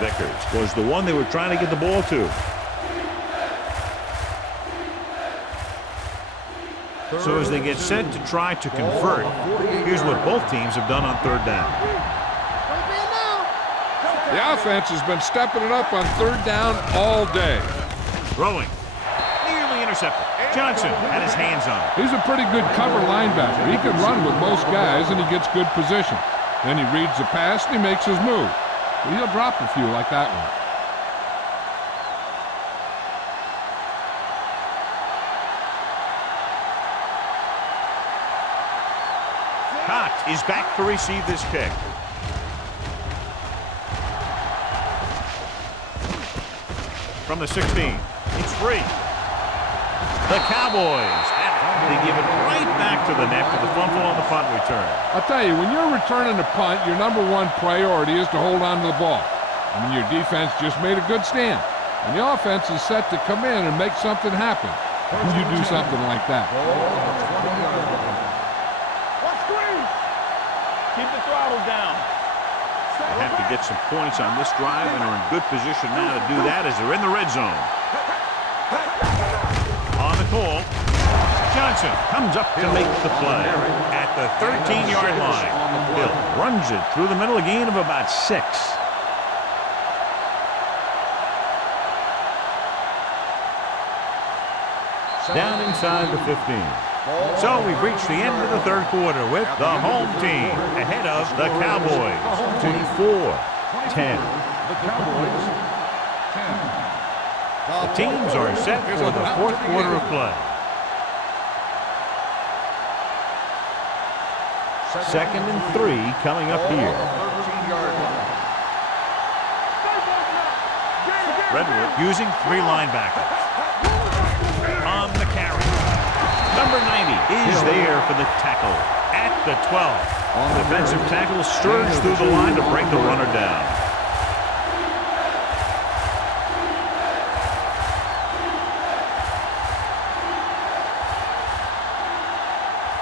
Vickers was the one they were trying to get the ball to. So as they get set to try to convert, here's what both teams have done on third down. The offense has been stepping it up on third down all day. Throwing. Nearly intercepted. Johnson had his hands on it. He's a pretty good cover linebacker. He can run with most guys, and he gets good position. Then he reads the pass, and he makes his move. But he'll drop a few like that one. Cox is back to receive this kick. From the 16, it's free. The Cowboys have to give it right back to the net for the fumble on the punt return. I'll tell you, when you're returning a punt, your #1 priority is to hold on to the ball. I mean, your defense just made a good stand. And the offense is set to come in and make something happen when you do something like that. Keep the throttle down. They have to get some points on this drive and are in good position now to do that as they're in the red zone. On the call, Johnson comes up to make the play at the 13-yard line. Bill runs it through the middle, a gain of about 6. Down inside the 15. So we've reached the end of the third quarter with the home team ahead of the Cowboys. 24-10. The Cowboys 10. The teams are set for the fourth quarter of play. Second and 3 coming up here. 13-yard line. Redwood using 3 linebackers. On the carry. Number 90 is there for the tackle at the 12. Defensive tackle surged through the line to bring the runner down.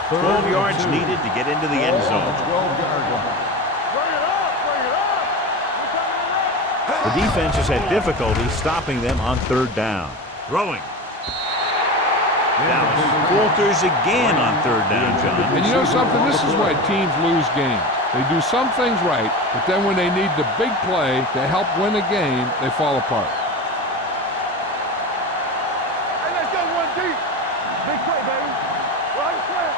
Twelve yards needed to get into the end zone. 12-yard line. The defense has had difficulty stopping them on third down. Throwing. Dallas falters again on third down, John. And you know something? This is why teams lose games. They do some things right, but then when they need the big play to help win a game, they fall apart. Hey, let's go one deep. Big play, baby. Right square.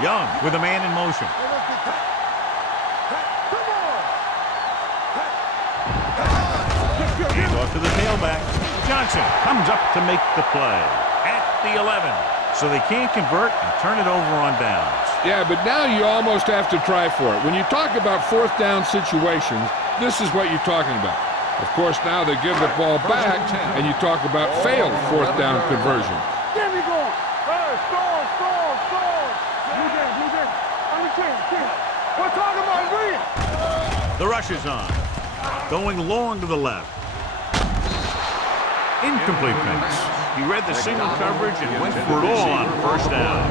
Young with a man in motion. Hand off to the tailback. Johnson comes up to make the play at the 11. So they can't convert and turn it over on downs. Yeah, but now you almost have to try for it. When you talk about fourth down situations, this is what you're talking about. Of course, now they give the ball back, and you talk about failed fourth down conversion. Get me going. Hey, score. Blue game. On the 10. We're talking about green. The rush is on. Going long to the left. Incomplete pass. He read the single coverage and went for it all on first down.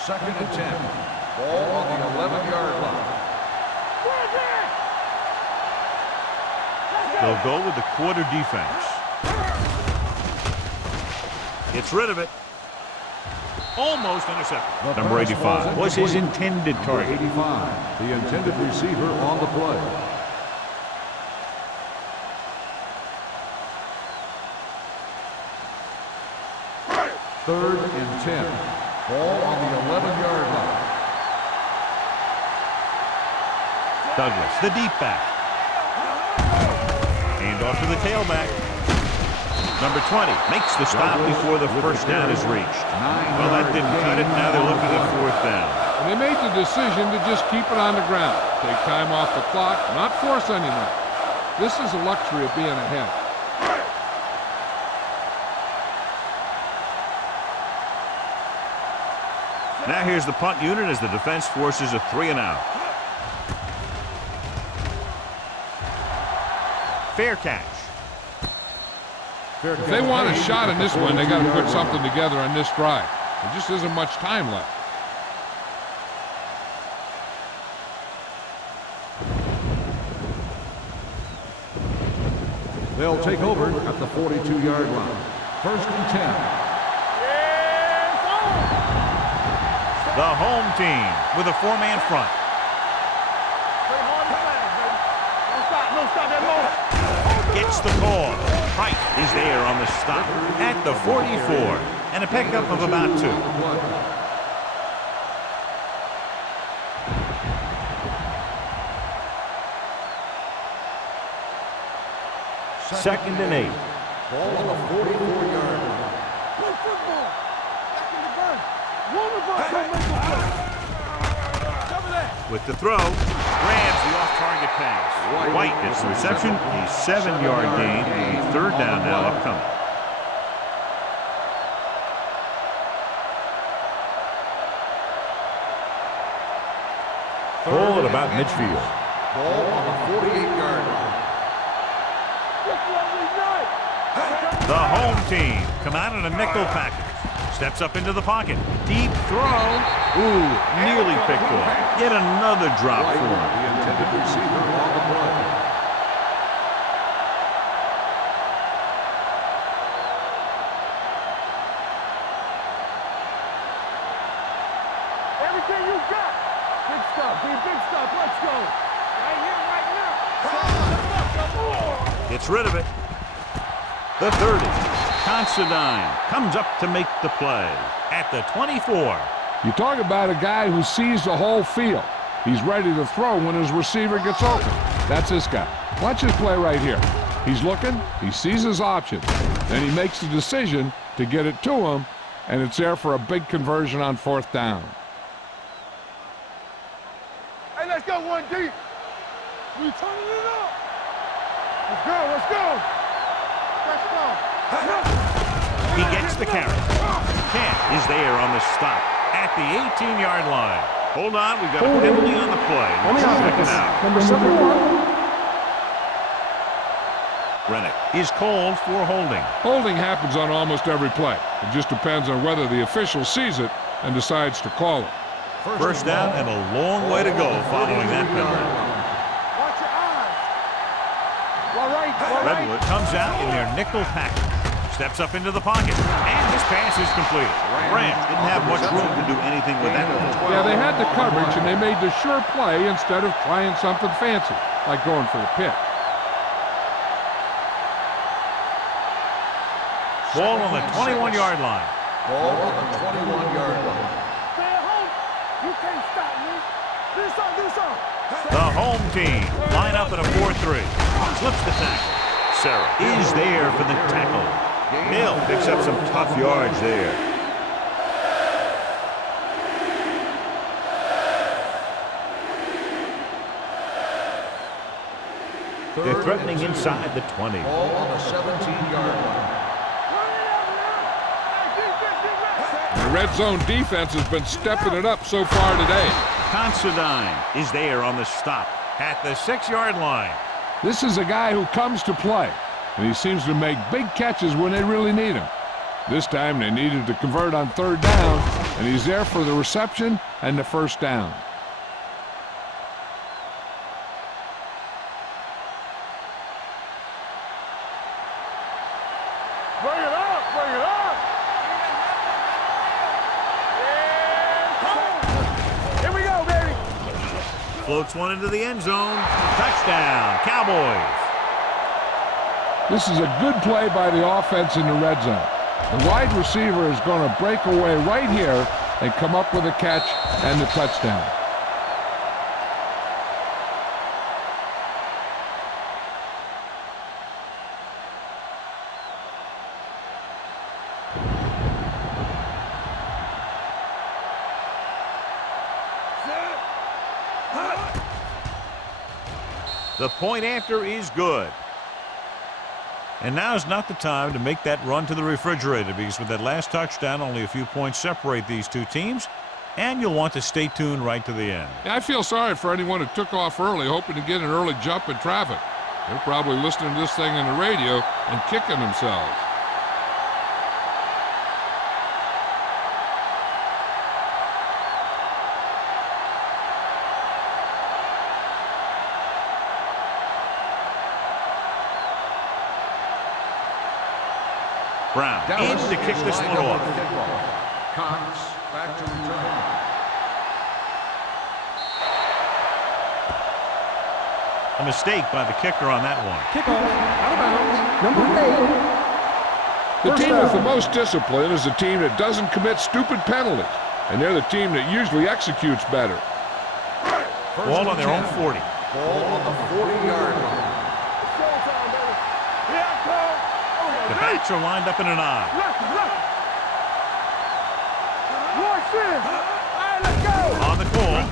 Second and 10. Ball on the 11-yard line. They'll go with the quarter defense. Gets rid of it. Almost intercepted. Number 85 was his intended target. 85, the intended receiver on the play. Third and 10. Ball on the 11-yard line. Douglas, the deep back. Hand off to the tailback. Number 20 makes the stop before the first down is reached. Well, that didn't cut it. Now they're looking at fourth down. And they made the decision to just keep it on the ground. Take time off the clock, not force anything. This is a luxury of being ahead. Now here's the punt unit as the defense forces a 3-and-out. Fair catch. If they want a shot in this one, they got to put something together on this drive. There just isn't much time left. They'll take over at the 42-yard line. First and 10. The home team with a 4-man front. Don't stop that moment. Gets the call. Wright is there on the stop at the 44. And a pickup of about 2. 2nd and 8. Ball on the 44-yard line. Good football. Back in the gun. One of us will make a play. Cover that. With the throw, grabs the off-target pass. White gets the reception. A 7-yard gain. A 3rd down now upcoming. Ball at about midfield. Ball on the 48-yard line. That's what we like. The home team come out in a nickel package. Steps up into the pocket. Deep throw. Ooh, nearly picked off. Yet another drop for him. The intended receiver on the play. Everything you got. Big stuff, B. Big stuff. Let's go. Right here, right now. Gets rid of it. The 30. Considine comes up to make the play at the 24. You talk about a guy who sees the whole field. He's ready to throw when his receiver gets open. That's this guy. Watch his play right here. He's looking, he sees his options, then he makes the decision to get it to him, and it's there for a big conversion on 4th down. Hey, let's go one deep. We turning it up. Let's go, let's go. Let's go. He gets the carry. Camp is there on the stop at the 18-yard line. Hold on, we've got a penalty on the play. On the Check it offense, out. number 71. Rennick is called for holding. Holding happens on almost every play. It just depends on whether the official sees it and decides to call it. First down and a long way to go following that penalty. Watch your eyes. All right. Redwood comes out in their nickel package. Steps up into the pocket, and his pass is completed. Rams didn't have much room to do anything with that one. Yeah, they had the coverage, and they made the sure play instead of trying something fancy, like going for the pick. Ball on the 21-yard line. Ball on the 21-yard line. Stay at home. You can't stop me. Do something. The home team line up at a 4-3. Slips the tackle. Sarah is there for the tackle. Hill picks up some tough yards there. They're threatening inside the 20. Ball on the 17-yard line. The red zone defense has been stepping it up so far today. Considine is there on the stop at the 6-yard line. This is a guy who comes to play, and he seems to make big catches when they really need him. This time they needed to convert on 3rd down, and he's there for the reception and the 1st down. Bring it up, bring it up. Yeah, here we go, baby. Floats one into the end zone. Touchdown, Cowboys. This is a good play by the offense in the red zone. The wide receiver is going to break away right here and come up with a catch and the touchdown. The point after is good. And now is not the time to make that run to the refrigerator, because with that last touchdown, only a few points separate these two teams, and you'll want to stay tuned right to the end. Yeah, I feel sorry for anyone who took off early, hoping to get an early jump in traffic. They're probably listening to this thing on the radio and kicking themselves. Brown in to kick this one off. Cox back to return. A mistake by the kicker on that one. Kickoff, out of bounds, number 8. The First team with down. the most discipline is the team that doesn't commit stupid penalties, and they're the team that usually executes better. Ball on their own 40. Ball on the 40-yard line. Showtime, baby. Yeah, Backs are lined up in an I. On the call,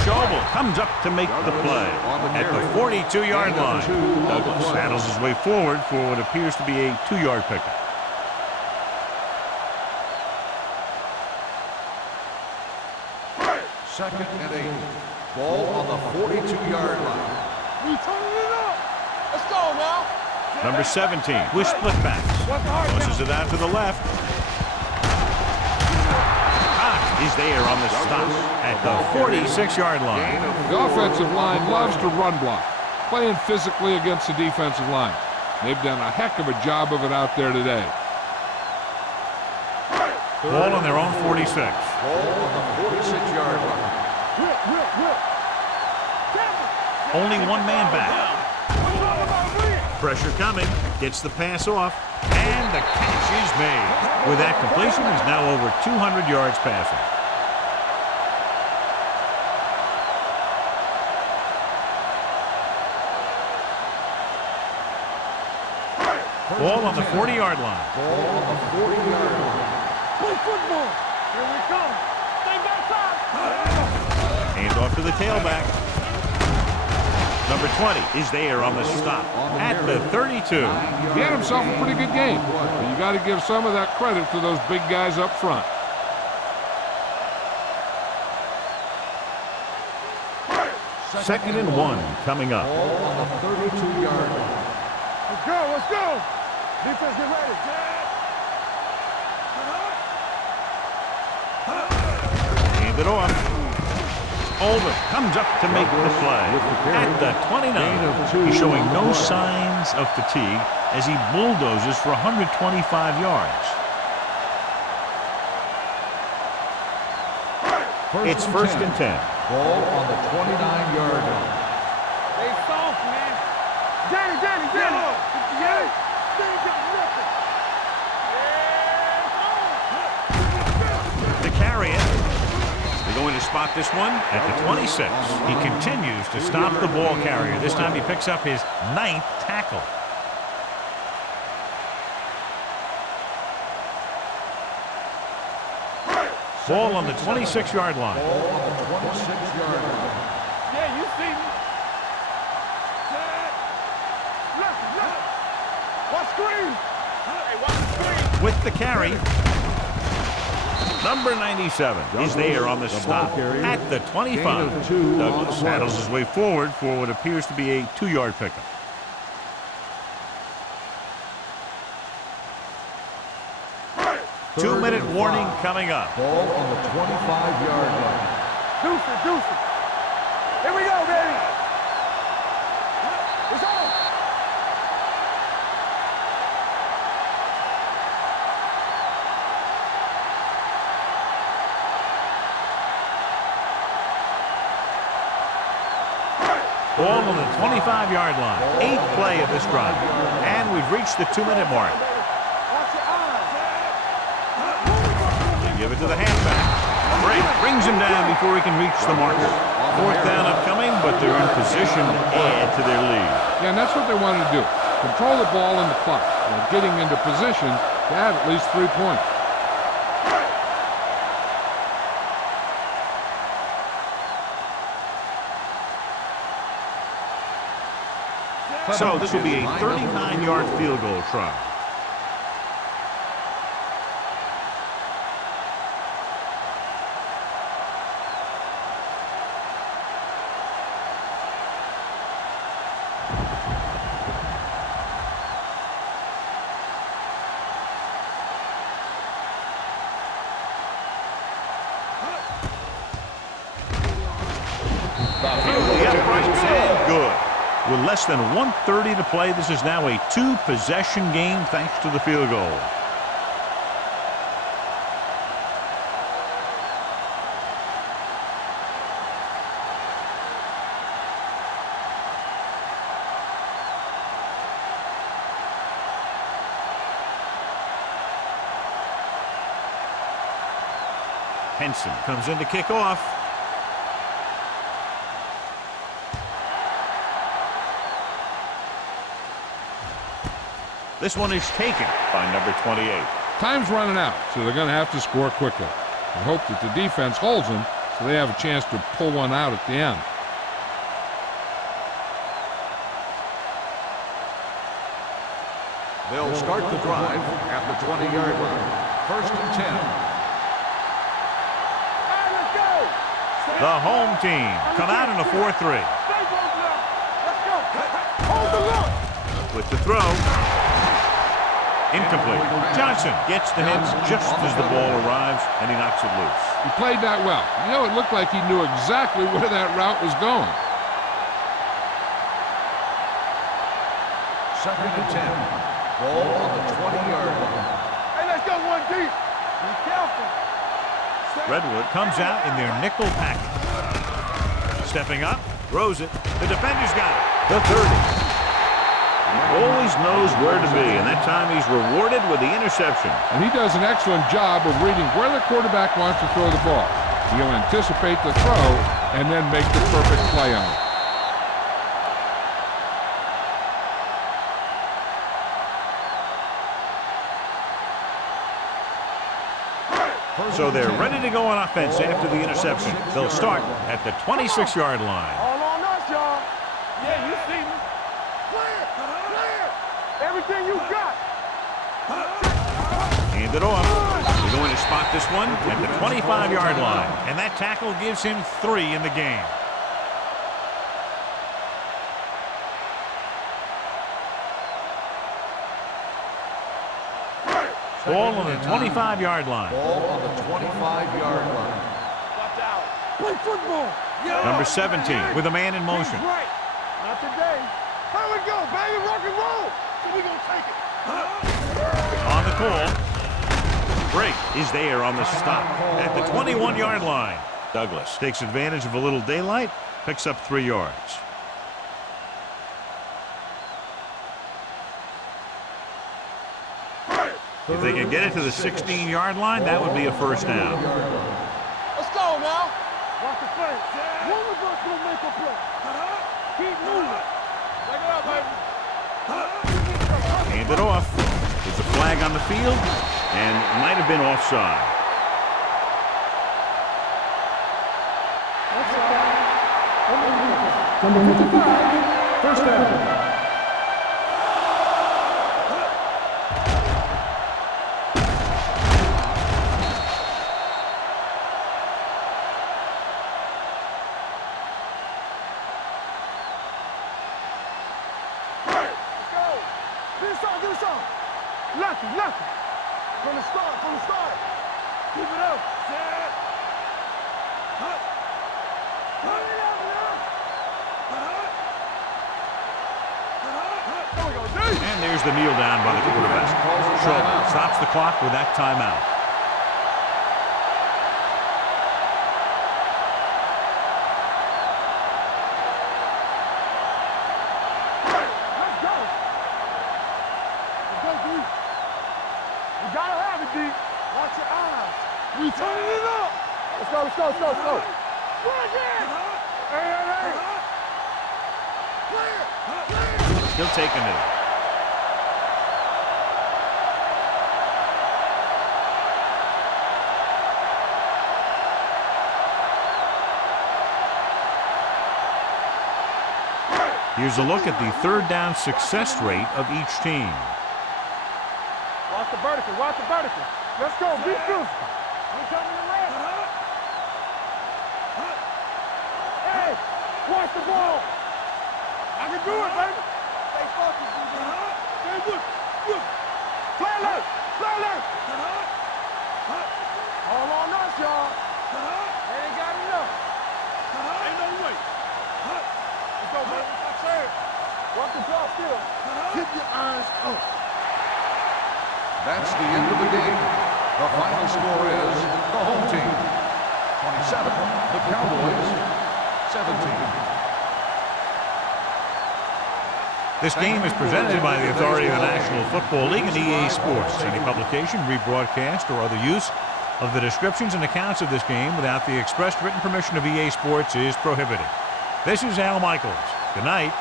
Schobel comes up to make the play at the 42-yard line. Douglas saddles his way forward for what appears to be a 2-yard pickup. Second and 8. Ball on the 42-yard line. We turning it up. Let's go now. Number 17 with split backs. Pushes it out to the left. Cox is there on the stop at the 46-yard line. The offensive line loves to run block, playing physically against the defensive line. They've done a heck of a job of it out there today. Ball on their own 46. Ball on the 46-yard line. Only one man back. Pressure coming. Gets the pass off. And the catch is made. With that completion, he's now over 200 yards passing. Ball on the 40-yard line. Ball on the 40-yard line. Play football. Here we come. Stay backside. Hands off to the tailback. Number 20 is there on the stop at the 32. He had himself a pretty good game. But you got to give some of that credit to those big guys up front. Second and 1 coming up. Ball on the 32-yard line. Let's go. Let's go. Defense, get ready. Hand it off. Oldham comes up to make the play at the 29. He's showing no signs of fatigue as he bulldozes for 125 yards. It's first and 10. Ball on the 29-yard line. Stay soft, man. Danny. Yeah. To carry it. They're going to spot this one at the 26. He continues to stop the ball carrier. This time he picks up his 9th tackle. Ball on the 26-yard line. Ball on the 26-yard line. Yeah, you see me. Left. Watch screen. Hey, watch screen. With the carry. Number 97 is there on the stop at the 25. Douglas saddles his way forward for what appears to be a 2-yard pickup. Two-minute warning coming up. Ball on the 25-yard line. Deuce it. Here we go, baby. It's on. Ball on the 25-yard line. 8th play of this drive. And we've reached the 2-minute mark. Watch your eyes. They give it to the halfback. Break brings him down before he can reach the marker. 4th down upcoming, but they're in position to add to their lead. Yeah, and that's what they wanted to do. Control the ball in the clock while getting into position to add at least 3 points. So this will be a 39-yard field goal try. The uprights and good. With less than 1:30 to play, this is now a 2-possession game thanks to the field goal. Henson comes in to kick off. This one is taken by number 28. Time's running out, so they're going to have to score quickly. I hope that the defense holds them so they have a chance to pull one out at the end. They'll start the drive at the 20-yard line. First and 10. Let's go. The home team come out in a 4-3. Stay close now. Let's go. Hold the look. With the throw. Incomplete. Johnson gets to him just as the ball arrives, and he knocks it loose. He played that well. You know, it looked like he knew exactly where that route was going. Second and 10. Ball on the 20-yard line. Hey, let's go one deep. Be careful. Redwood comes out in their nickel package. Stepping up, throws it. The defender's got it. The 30. Always knows where to be, and that time he's rewarded with the interception. And he does an excellent job of reading where the quarterback wants to throw the ball. He'll anticipate the throw and then make the perfect play on it. So they're ready to go on offense after the interception. They'll start at the 26-yard line. All on us, y'all. Yeah, you see me. Clear. Everything you got. Hand it off. They're going to spot this one at the 25-yard line. And that tackle gives him 3 in the game. Ball on the 25-yard line. Ball on the 25-yard line. Watch out. Play football. Number 17 with a man in motion. Right. Not today. Here we go, baby. Rock and roll. So we gonna take it. On the call. Break is there on the stop at the 21-yard line. Douglas takes advantage of a little daylight, picks up 3 yards. If they can get it to the 16-yard line, that would be a first down. Let's go now. Watch the play. One of us will make a play. Keep moving. Take it out, baby. Hand it off. There's a flag on the field, and might have been offside. Number 55, first down. Lucky. From the start. Keep it up. Set. Put it up now. And there's the kneel down by the quarterback. Shaw stops the clock with that timeout. Let's go. Hey. Clear. He'll take a knee. Here's a look at the third down success rate of each team. Watch the vertical. Let's go. Be physical. I'm coming to red. Hey, watch the ball. I can do it, baby. Stay focused, Stay with. Play alert. All on us, y'all. They ain't got enough. Ain't no way. Let's go, baby. Watch the ball still. Keep your eyes up. That's the end of the game. The final score is the home team 27, the Cowboys 17. This game is presented by the authority of the National Football League and EA Sports. Any publication, rebroadcast, or other use of the descriptions and accounts of this game without the expressed written permission of EA Sports is prohibited. This is Al Michaels. Good night.